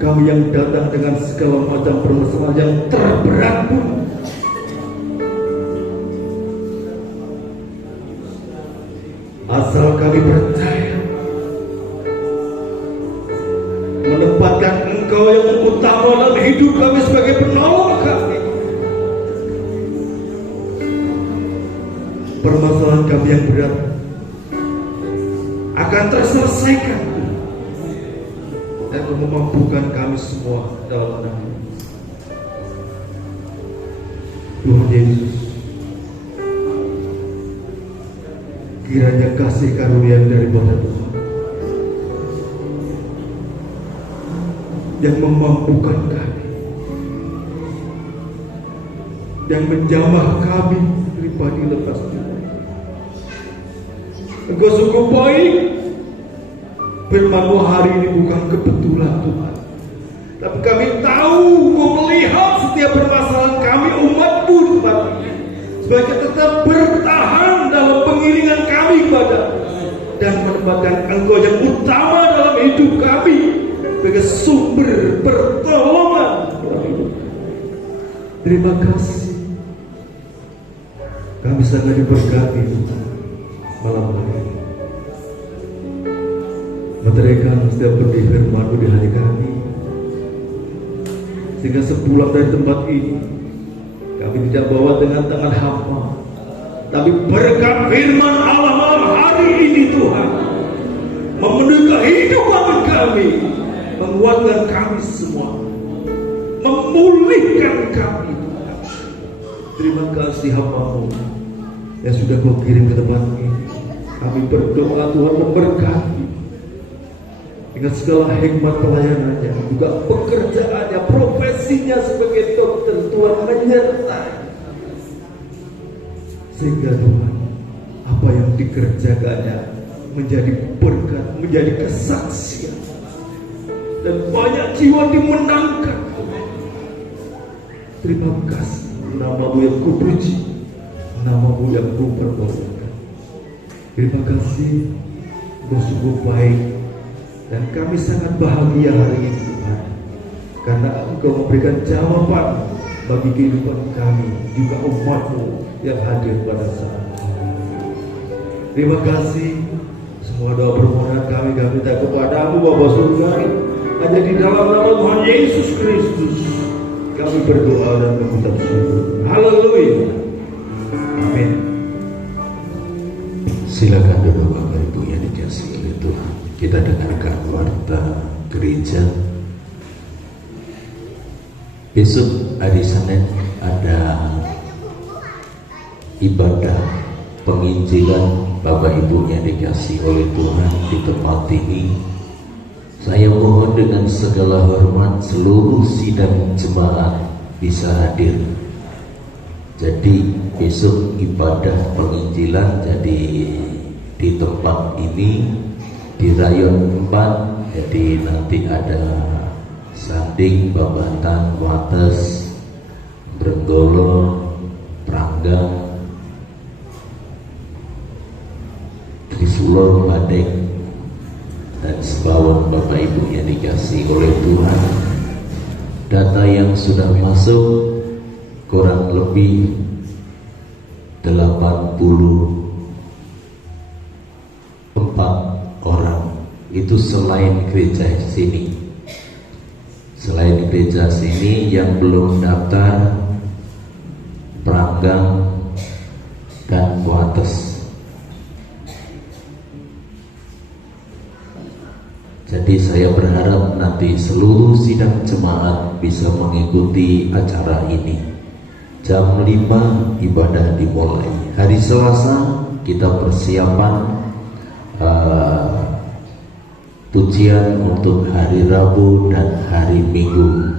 kami yang datang dengan segala macam permasalahan yang terberat pun, asal kami percaya menempatkan Engkau yang utama dalam hidup kami sebagai penolong kami, permasalahan kami yang berat akan terselesaikan dan memampukan kami semua dalam nama Tuhan Yesus. Kiranya kasih karunia daripada Tuhan yang memampukan kami dan menjamah kami pribadi lepas Tuhan. Engkau sungguh baik. Firman-Mu hari ini bukan kebetulan Tuhan, tapi kami tahu Engkau melihat setiap permasalahan kami umat-Mu Tuhan, supaya kita tetap bertahan dalam pengiringan kami kepada dan menempatkan Engkau yang utama dalam hidup kami sebagai sumber pertolongan. Terima kasih, kami sangat diberkati Tuhan malam hari ini. Meteraikan setiap benih firman-Mu di hati kami, sehingga sepulang dari tempat ini kami tidak bawa dengan tangan hampa, tapi berkat firman Allah malam hari ini Tuhan memenuhi kehidupan kami, menguatkan kami semua, memulihkan kami Tuhan. Terima kasih hamba-Mu yang sudah Kau kirim ke tempat ini. Kami berdoa Tuhan memberkati dengan segala hikmat pelayanannya, juga pekerjaannya, profesinya sebagai dokter. Tuhan menyertai, sehingga Tuhan apa yang dikerjakannya menjadi berkat, menjadi kesaksian dan banyak jiwa dimenangkan. Terima kasih, nama-Mu yang kupuji, nama-Mu yang kupermuliakan. Terima kasih, Engkau sungguh baik, dan kami sangat bahagia hari ini Tuhan, karena Engkau memberikan jawaban bagi kehidupan kami, juga umat-Mu yang hadir pada saat ini. Terima kasih. Semua doa permohonan kami minta kepada-Mu Bapa Surgawi, hanya di dalam nama Tuhan Yesus Kristus kami berdoa dan mengucap syukur. Haleluya. Amin. Silakan duduk Bapak Ibu yang dikasihi oleh Tuhan. Kita dengarkan warta gereja. Besok hari Senin ada ibadah penginjilan Bapak Ibu yang dikasihi oleh Tuhan di tempat ini. Saya mohon dengan segala hormat seluruh sidang jemaat bisa hadir. Jadi besok ibadah penginjilan jadi di tempat ini di rayon 4. Jadi nanti ada Sanding, Babatan, Wates, Brenggolo, Pranggang, Trisulo, Badeng, dan Sembawang. Bapak Ibu yang dikasihi oleh Tuhan, data yang sudah masuk kurang lebih 84 orang. Itu selain gereja sini. Selain gereja sini yang belum daftar Pranggang dan Wates. Jadi saya berharap nanti seluruh sidang jemaat bisa mengikuti acara ini. Jam 5 ibadah dimulai. Hari Selasa kita persiapan pujian untuk hari Rabu dan hari Minggu.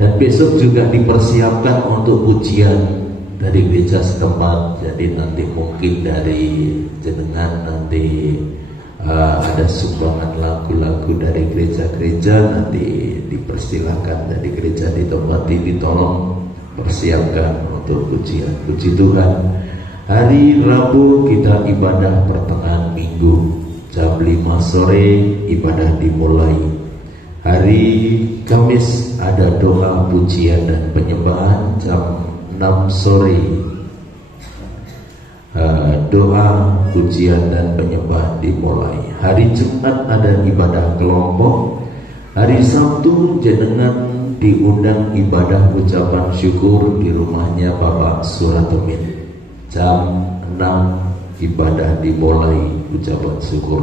Dan besok juga dipersiapkan untuk pujian dari gereja setempat. Jadi nanti mungkin dari jenengan nanti ada sumbangan lagu-lagu dari gereja-gereja, nanti dipersilakan dari gereja di tempat ini, tolong persiapkan untuk pujian. Puji Tuhan. Hari Rabu kita ibadah pertengahan minggu, jam 5 sore ibadah dimulai. Hari Kamis ada doa pujian dan penyembahan jam 6 sore. Doa pujian dan penyembahan dimulai. Hari Jumat ada ibadah kelompok. Hari Sabtu jenengan diundang ibadah ucapan syukur di rumahnya Bapak Suratomin. Jam 6 ibadah dimulai ucapan syukur.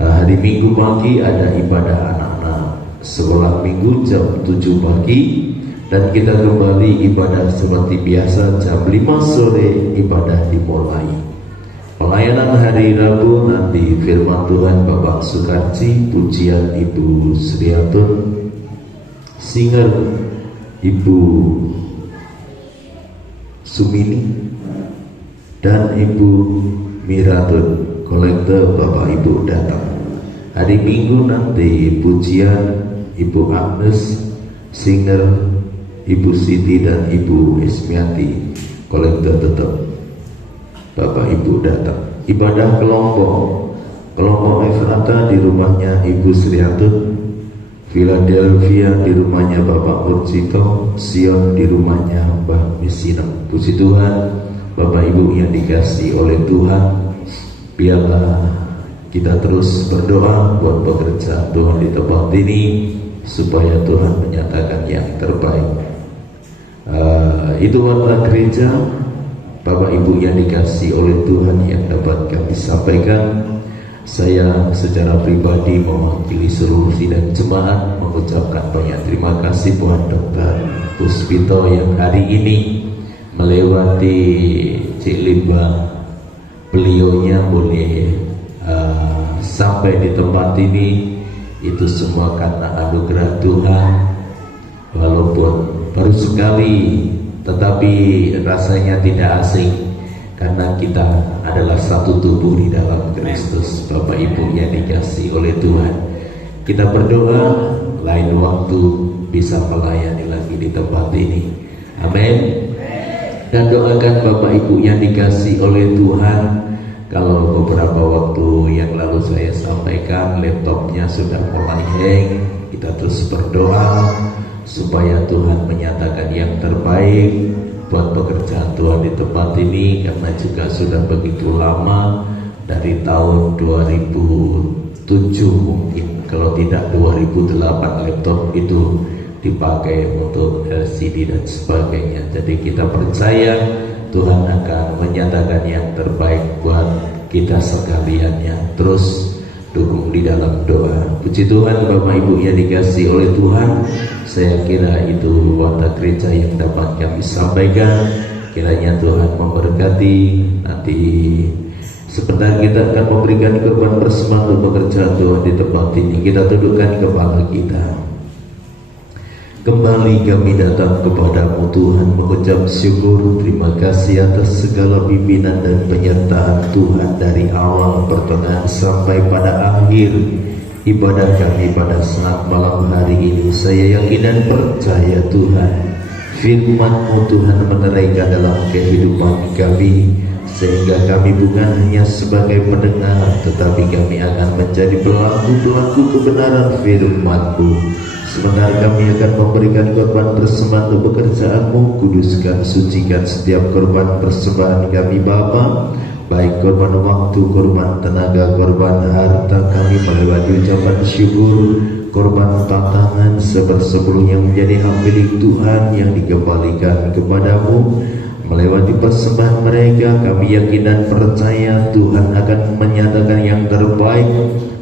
Hari Minggu pagi ada ibadah anak-anak sekolah minggu jam 7 pagi. Dan kita kembali ibadah seperti biasa jam 5 sore ibadah dimulai. Pelayanan hari Rabu nanti firman Tuhan Bapak Sukarci, pujian Ibu Sriatun, singer Ibu Sumini, dan Ibu Miratun, kolektor Bapak Ibu datang. Hari Minggu nanti pujian Ibu Agnes, singer Ibu Siti dan Ibu Esmiati, kolektor tetap Bapak Ibu datang. Ibadah kelompok Efrata di rumahnya Ibu Sriatun, Philadelphia di rumahnya Bapak Murcito, Sion di rumahnya Mbah Misina. Puji Tuhan, Bapak Ibu yang dikasihi oleh Tuhan, biarlah kita terus berdoa buat pekerjaan Tuhan di tempat ini, supaya Tuhan menyatakan yang terbaik. Itu warta gereja, Bapak Ibu yang dikasihi oleh Tuhan, yang dapat kami sampaikan. Saya secara pribadi mewakili seluruh sidang jemaat mengucapkan banyak terima kasih buat Dr. Puspito yang hari ini melewati Cilimba. Beliaunya boleh sampai di tempat ini, itu semua karena anugerah Tuhan. Walaupun baru sekali, tetapi rasanya tidak asing, karena kita adalah satu tubuh di dalam Kristus. Bapak Ibu yang dikasihi oleh Tuhan, Kita berdoa lain waktu bisa melayani lagi di tempat ini. Amin. Dan doakan Bapak Ibu yang dikasih oleh Tuhan, kalau beberapa waktu yang lalu saya sampaikan laptopnya sudah mulai hang, kita terus berdoa supaya Tuhan menyatakan yang terbaik buat pekerjaan Tuhan di tempat ini, karena juga sudah begitu lama, dari tahun 2007 mungkin, kalau tidak 2008 laptop itu dipakai untuk LCD dan sebagainya. Jadi kita percaya Tuhan akan menyatakan yang terbaik buat kita sekaliannya. Terus dukung di dalam doa. Puji Tuhan Bapak Ibu yang dikasih oleh Tuhan, saya kira itu watak gereja yang dapat kami sampaikan. Kiranya Tuhan memberkati. Nanti sebentar kita akan memberikan korban persembahan untuk pekerjaan Tuhan di tempat ini. Kita tundukkan kepala kita. Kembali kami datang kepadamu Tuhan, mengucap syukur, terima kasih atas segala pimpinan dan penyertaan Tuhan dari awal, pertengahan sampai pada akhir ibadah kami pada saat malam hari ini. Saya yakin dan percaya Tuhan, firman-Mu Tuhan meneraikan dalam kehidupan kami, sehingga kami bukan hanya sebagai pendengar, tetapi kami akan menjadi pelaku-pelaku kebenaran firman-Mu. Sebentar kami akan memberikan korban persembahan untuk pekerjaan-Mu. Kuduskan, sucikan setiap korban persembahan kami Bapa, baik korban waktu, korban tenaga, korban harta kami melewati ucapan syukur, korban tantangan sebersebelumnya menjadi hak milik Tuhan yang dikembalikan kepadamu. Melewati persembahan mereka, kami yakin dan percaya Tuhan akan menyatakan yang terbaik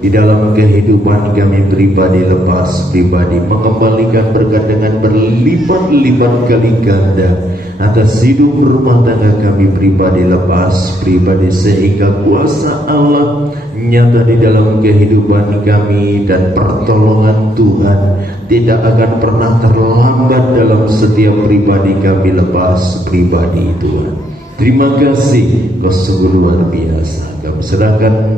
di dalam kehidupan kami pribadi, lepas pribadi, mengembalikan berkat dengan berlipat-lipat kali ganda atas hidup rumah tangga kami pribadi, lepas pribadi, sehingga kuasa Allah nyata di dalam kehidupan kami, dan pertolongan Tuhan tidak akan pernah terlambat dalam setiap pribadi kami, lepas pribadi Tuhan. Terima kasih, Kau sungguh luar biasa. Kami sedangkan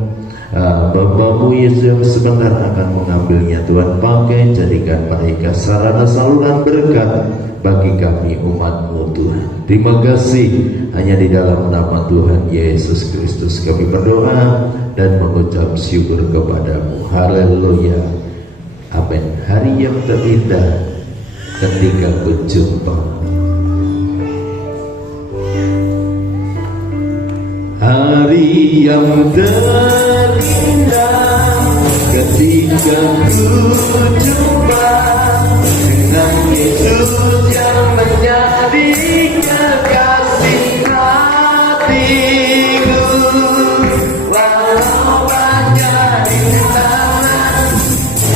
Bapa-Mu Yesus yang sebentar akan mengambilnya, Tuhan pakai, jadikan mereka sarana saluran berkat bagi kami umat-Mu Tuhan. Terima kasih, hanya di dalam nama Tuhan Yesus Kristus kami berdoa dan mengucap syukur kepadamu. Haleluya, amin. Hari yang terindah ketika berjumpa, hari yang terindah ketika berjumpa dengan Yesus yang menjadi kekasih hatiku. Walau banyak rintangan,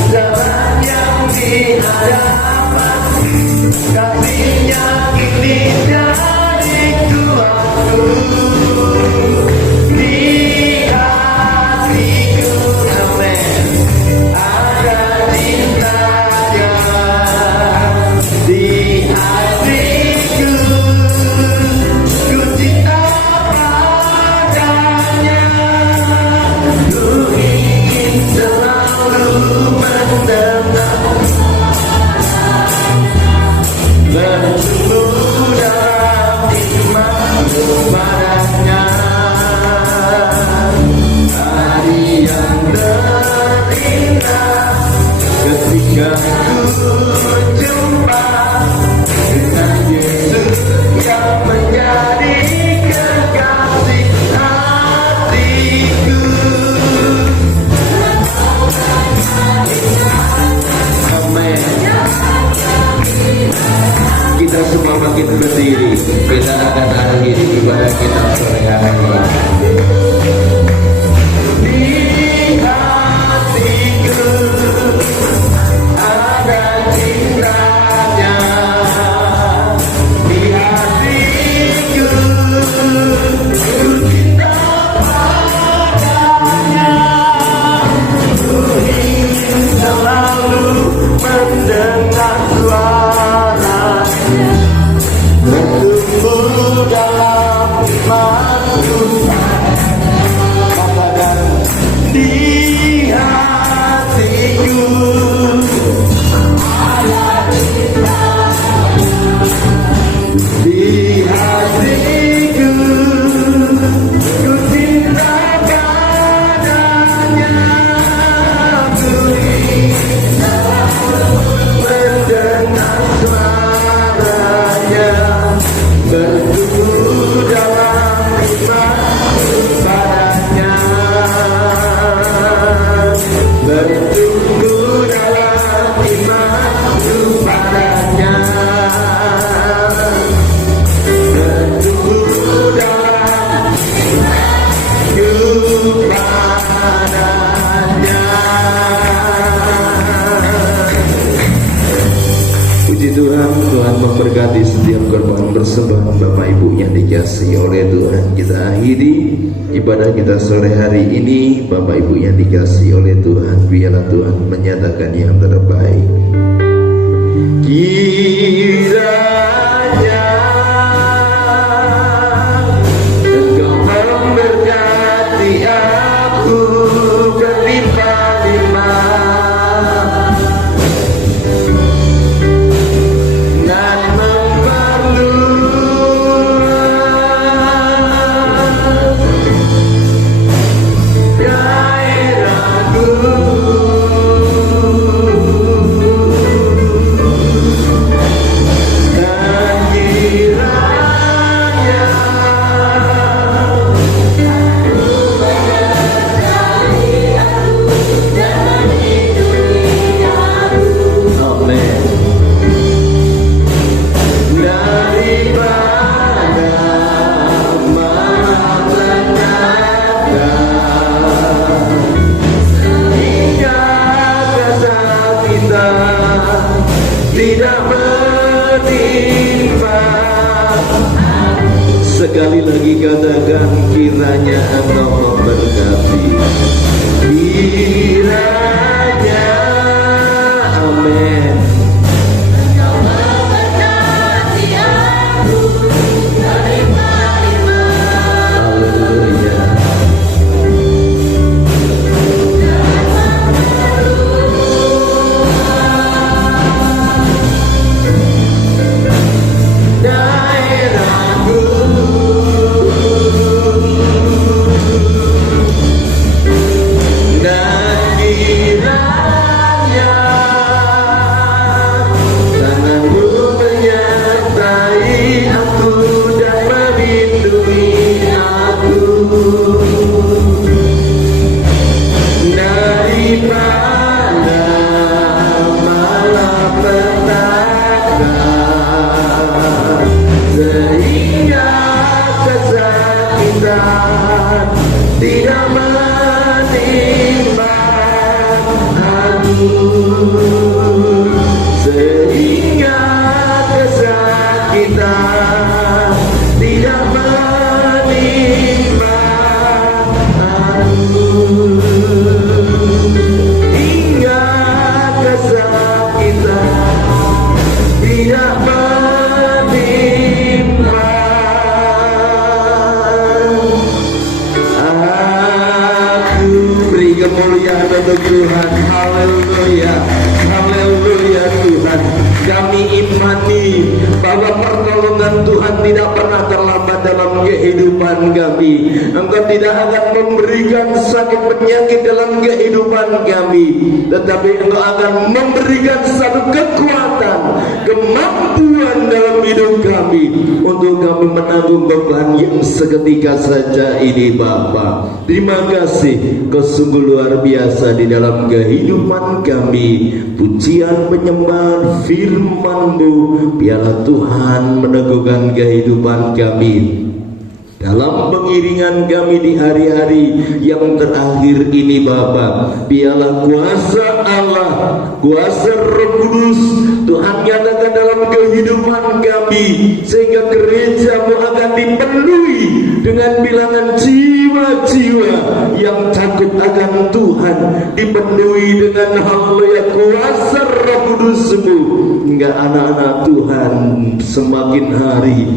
jalan yang di hadapan, kasih-Nya kini jadi kuatku. Di hatiku, amin, ada cinta-Nya. Di hatiku, ku cinta padanya. Ku ingin selalu mendengar bertumbuh dalam iman-Mu padanya. Hari yang terindah ketika ku jumpa dengan Yesus yang menjadi kekasih hatiku. Amin. Kita semua makin berdiri, kita akan akhiri ibadah kita sore hari ini. Di hatiku ada cinta. Puji Tuhan, Tuhan memberkati setiap korban persembahan Bapak Ibu yang dikasihi oleh Tuhan. Kita akhiri ibadah kita sore hari ini. Bapak Ibu yang dikasihi oleh Tuhan, biarlah Tuhan menyatakan yang terbaik. Kiranya Engkau memberkati aku berlimpah-limpah dan memperluas daerahku. Tidak menimpa. Sekali lagi katakan, kiranya Engkau memberkati. Kiranya, amin. Engkau memberkati aku berlimpah-limpah. Haleluya. Tidak menimpa aku, sehingga kesakitan tidak menimpa aku, hingga kesakitan tidak menimpa. Kemuliaan untuk Tuhan. Haleluya, haleluya Tuhan. Kami imani bahwa pertolongan Tuhan tidak pernah terlambat dalam kehidupan kami. Engkau tidak akan memberikan sakit penyakit dalam kehidupan kami, tetapi Engkau akan memberikan satu kekuatan, kemampuan dalam hidup kami untuk kami menanggung beban yang seketika saja ini Bapa. Terima kasih, Kau sungguh luar biasa di dalam kehidupan kami. Pujian penyembahan firman-Mu, biarlah Tuhan meneguhkan kehidupan kami dalam pengiringan kami di hari-hari yang terakhir ini Bapa. Biarlah kuasa Allah, kuasa Roh Kudus Tuhan nyatakan dalam kehidupan kami, sehingga gereja-Mu akan dipenuhi dengan bilangan jiwa-jiwa yang takut akan Tuhan, dipenuhi dengan haleluya kuasa Roh Kudus-Mu, hingga anak-anak Tuhan semakin hari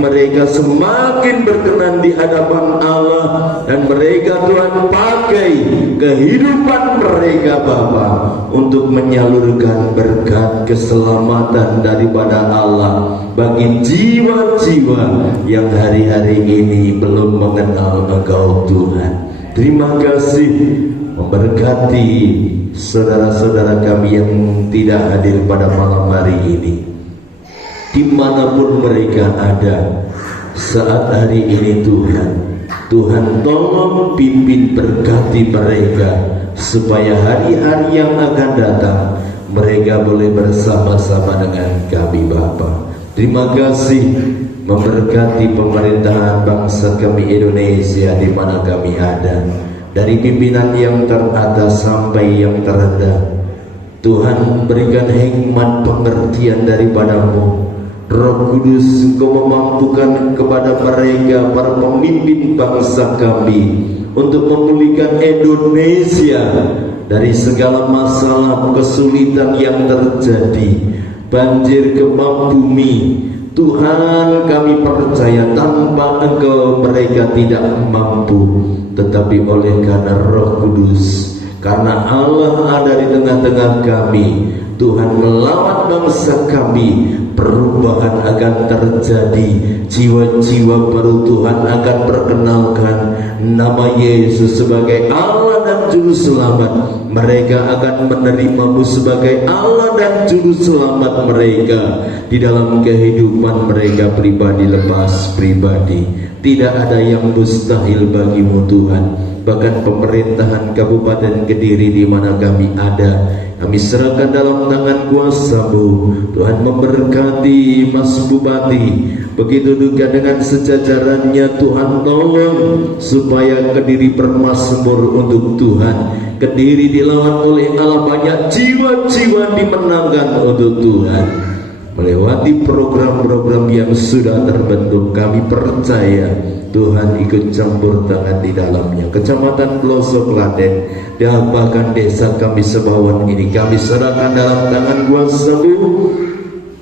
mereka semakin berkenan di hadapan Allah, dan mereka Tuhan pakai kehidupan mereka Bapa untuk menyalurkan berkat keselamatan daripada Allah bagi jiwa-jiwa yang hari-hari ini belum mengenal Engkau Tuhan. Terima kasih, memberkati saudara-saudara kami yang tidak hadir pada malam hari ini, dimanapun mereka ada saat hari ini. Tuhan tolong pimpin, berkati mereka, supaya hari-hari yang akan datang mereka boleh bersama-sama dengan kami Bapa. Terima kasih, memberkati pemerintahan bangsa kami Indonesia di mana kami ada, dari pimpinan yang teratas sampai yang terendah. Tuhan berikan hikmat pengertian daripadamu. Roh Kudus, Engkau memampukan kepada mereka, para pemimpin bangsa kami, untuk memulihkan Indonesia dari segala masalah kesulitan yang terjadi. Banjir gempa bumi, Tuhan kami percaya tanpa Engkau mereka tidak mampu. Tetapi oleh karena Roh Kudus, karena Allah ada di tengah-tengah kami, Tuhan melawat bangsa kami, perubahan akan terjadi, jiwa-jiwa baru Tuhan akan perkenalkan nama Yesus sebagai Allah dan Juru Selamat. Mereka akan menerimamu sebagai Allah dan Juru Selamat mereka di dalam kehidupan mereka pribadi lepas pribadi. Tidak ada yang mustahil bagimu Tuhan. Bahkan pemerintahan Kabupaten Kediri di mana kami ada, kami serahkan dalam tangan kuasa-Mu. Tuhan memberkati Mas Bupati, begitu juga dengan sejajarannya. Tuhan tolong supaya Kediri bermakmur untuk Tuhan. Kediri dilawan oleh Allah, banyak jiwa-jiwa dimenangkan untuk Tuhan. Melewati program-program yang sudah terbentuk, kami percaya Tuhan ikut campur tangan di dalamnya. Kecamatan Pelosok Klaten dan bahkan desa kami Sebawan ini kami serahkan dalam tangan kuasa-Mu.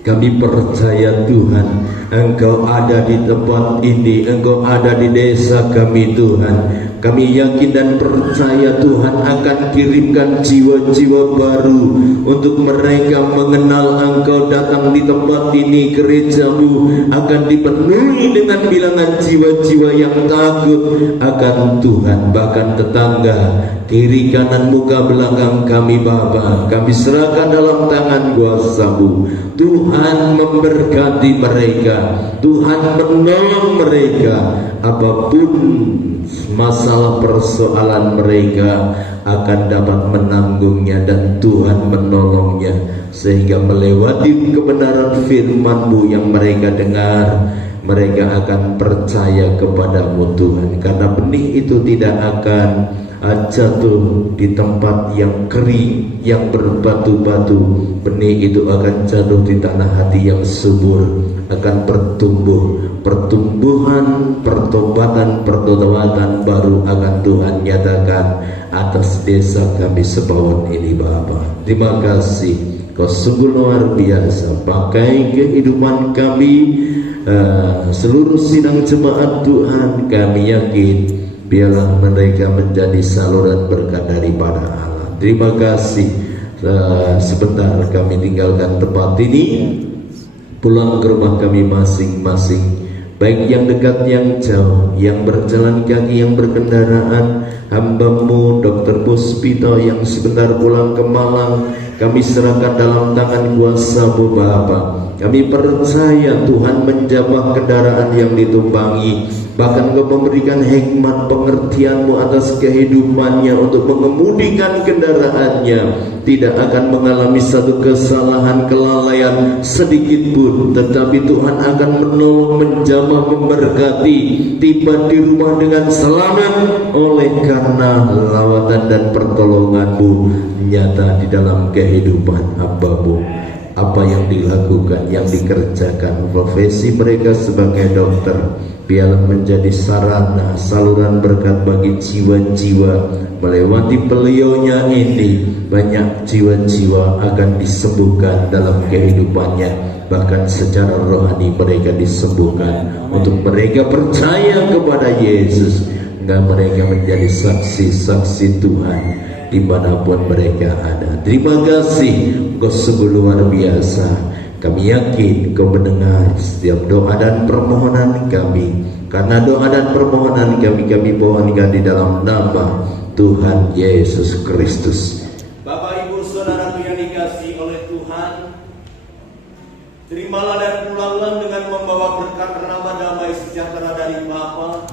Kami percaya Tuhan, Engkau ada di tempat ini, Engkau ada di desa kami Tuhan. Kami yakin dan percaya Tuhan akan kirimkan jiwa-jiwa baru untuk mereka mengenal Engkau. Datang di tempat ini, gereja-Mu akan dipenuhi dengan bilangan jiwa-jiwa yang takut akan Tuhan. Bahkan tetangga, kiri kanan muka belakang kami Bapa, kami serahkan dalam tangan kuasa-Mu. Tuhan memberkati mereka, Tuhan menolong mereka. Apapun masalah persoalan mereka akan dapat menanggungnya dan Tuhan menolongnya, sehingga melewati kebenaran firman-Mu yang mereka dengar, mereka akan percaya kepadamu Tuhan. Karena benih itu tidak akan jatuh di tempat yang kering, yang berbatu-batu. Benih itu akan jatuh di tanah hati yang subur, akan bertumbuh. Pertumbuhan, pertobatan baru akan Tuhan nyatakan atas desa kami Sebawan ini Bapa. Terima kasih, Kau sungguh luar biasa. Pakai kehidupan kami, seluruh sidang jemaat Tuhan, kami yakin biarlah mereka menjadi saluran berkat daripada Allah. Terima kasih. Sebentar kami tinggalkan tempat ini, pulang ke rumah kami masing-masing, baik yang dekat yang jauh, yang berjalan kaki, yang berkendaraan. Hamba-Mu Dr. Puspito yang sebentar pulang ke Malang, kami serahkan dalam tangan kuasa-Mu Bapa. Kami percaya Tuhan menjamah kendaraan yang ditumpangi, bahkan Kau memberikan hikmat pengertian-Mu atas kehidupannya untuk mengemudikan kendaraannya. Tidak akan mengalami satu kesalahan, kelalaian sedikit pun, tetapi Tuhan akan menolong, menjamah, memberkati, tiba di rumah dengan selamat oleh karena lawatan dan pertolongan-Mu nyata di dalam kehidupan hamba-Mu. Apa yang dilakukan, yang dikerjakan, profesi mereka sebagai dokter, biarlah menjadi sarana, saluran berkat bagi jiwa-jiwa. Melewati beliaunya ini, banyak jiwa-jiwa akan disembuhkan dalam kehidupannya. Bahkan secara rohani mereka disembuhkan, untuk mereka percaya kepada Yesus, hingga mereka menjadi saksi-saksi Tuhan dimanapun mereka ada. Terima kasih, Kau sungguh luar biasa. Kami yakin Kau mendengar setiap doa dan permohonan kami. Karena doa dan permohonan kami mohonkan di dalam nama Tuhan Yesus Kristus. Bapak Ibu Saudaraku yang dikasihi oleh Tuhan, terimalah dan pulanglah dengan membawa berkat rahmat damai sejahtera dari Bapa,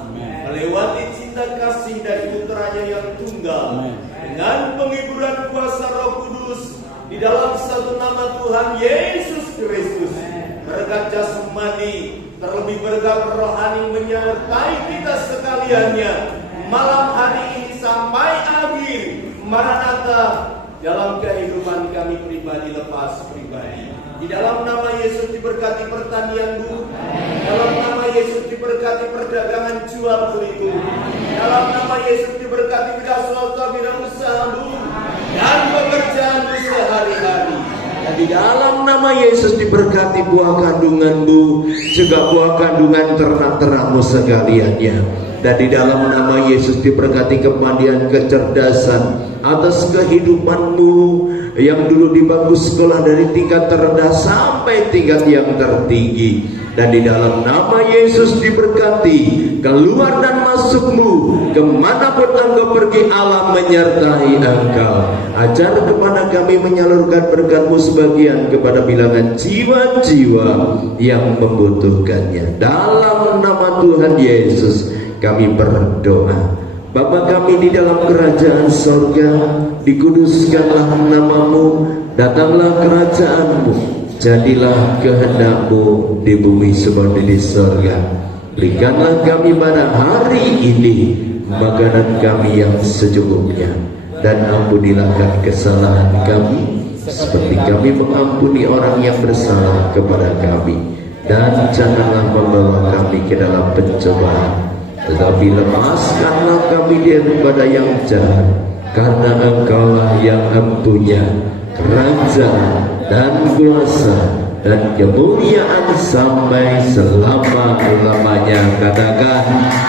melewati cinta kasih dari putranya yang tunggal, dengan penghiburan kuasa Roh Kudus di dalam satu nama Tuhan Yesus Kristus. Berkat jasmani, terlebih berkat rohani menyertai kita sekaliannya malam hari ini sampai akhir. Maranatha, dalam kehidupan kami pribadi lepas pribadi. Di dalam nama Yesus diberkati pertanianmu, dalam nama Yesus diberkati perdagangan jual belimu, dalam nama Yesus diberkati bidang swasta, bidang usahamu, dan pekerjaanmu sehari-hari. Dan di dalam nama Yesus diberkati buah kandunganmu, juga buah kandungan ternak-ternakmu sekaliannya. Dan di dalam nama Yesus diberkati kemandian kecerdasan atas kehidupanmu yang dulu di bangku sekolah dari tingkat terendah sampai tingkat yang tertinggi. Dan di dalam nama Yesus diberkati keluar dan masukmu, kemanapun engkau pergi Allah menyertai engkau. Ajar kepada kami menyalurkan berkat-Mu sebagian kepada bilangan jiwa-jiwa yang membutuhkannya. Dalam nama Tuhan Yesus kami berdoa. Bapa kami di dalam kerajaan sorga, dikuduskanlah nama-Mu, datanglah kerajaan-Mu, jadilah kehendak-Mu di bumi seperti di sorga. Berikanlah kami pada hari ini makanan kami yang secukupnya, dan ampunilah kesalahan kami seperti kami mengampuni orang yang bersalah kepada kami. Dan janganlah membawa kami ke dalam pencobaan, tetapi lepaskanlah kami daripada yang jahat, karena Engkaulah yang mempunyai kerajaan dan kuasa dan kemuliaan sampai selama-lamanya. Katakan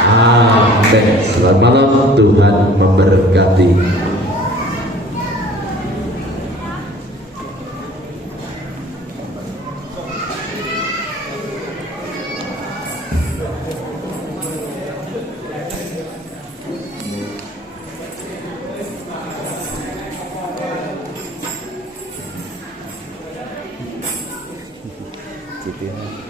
amin. Selamat malam, Tuhan memberkati. Gitu ya.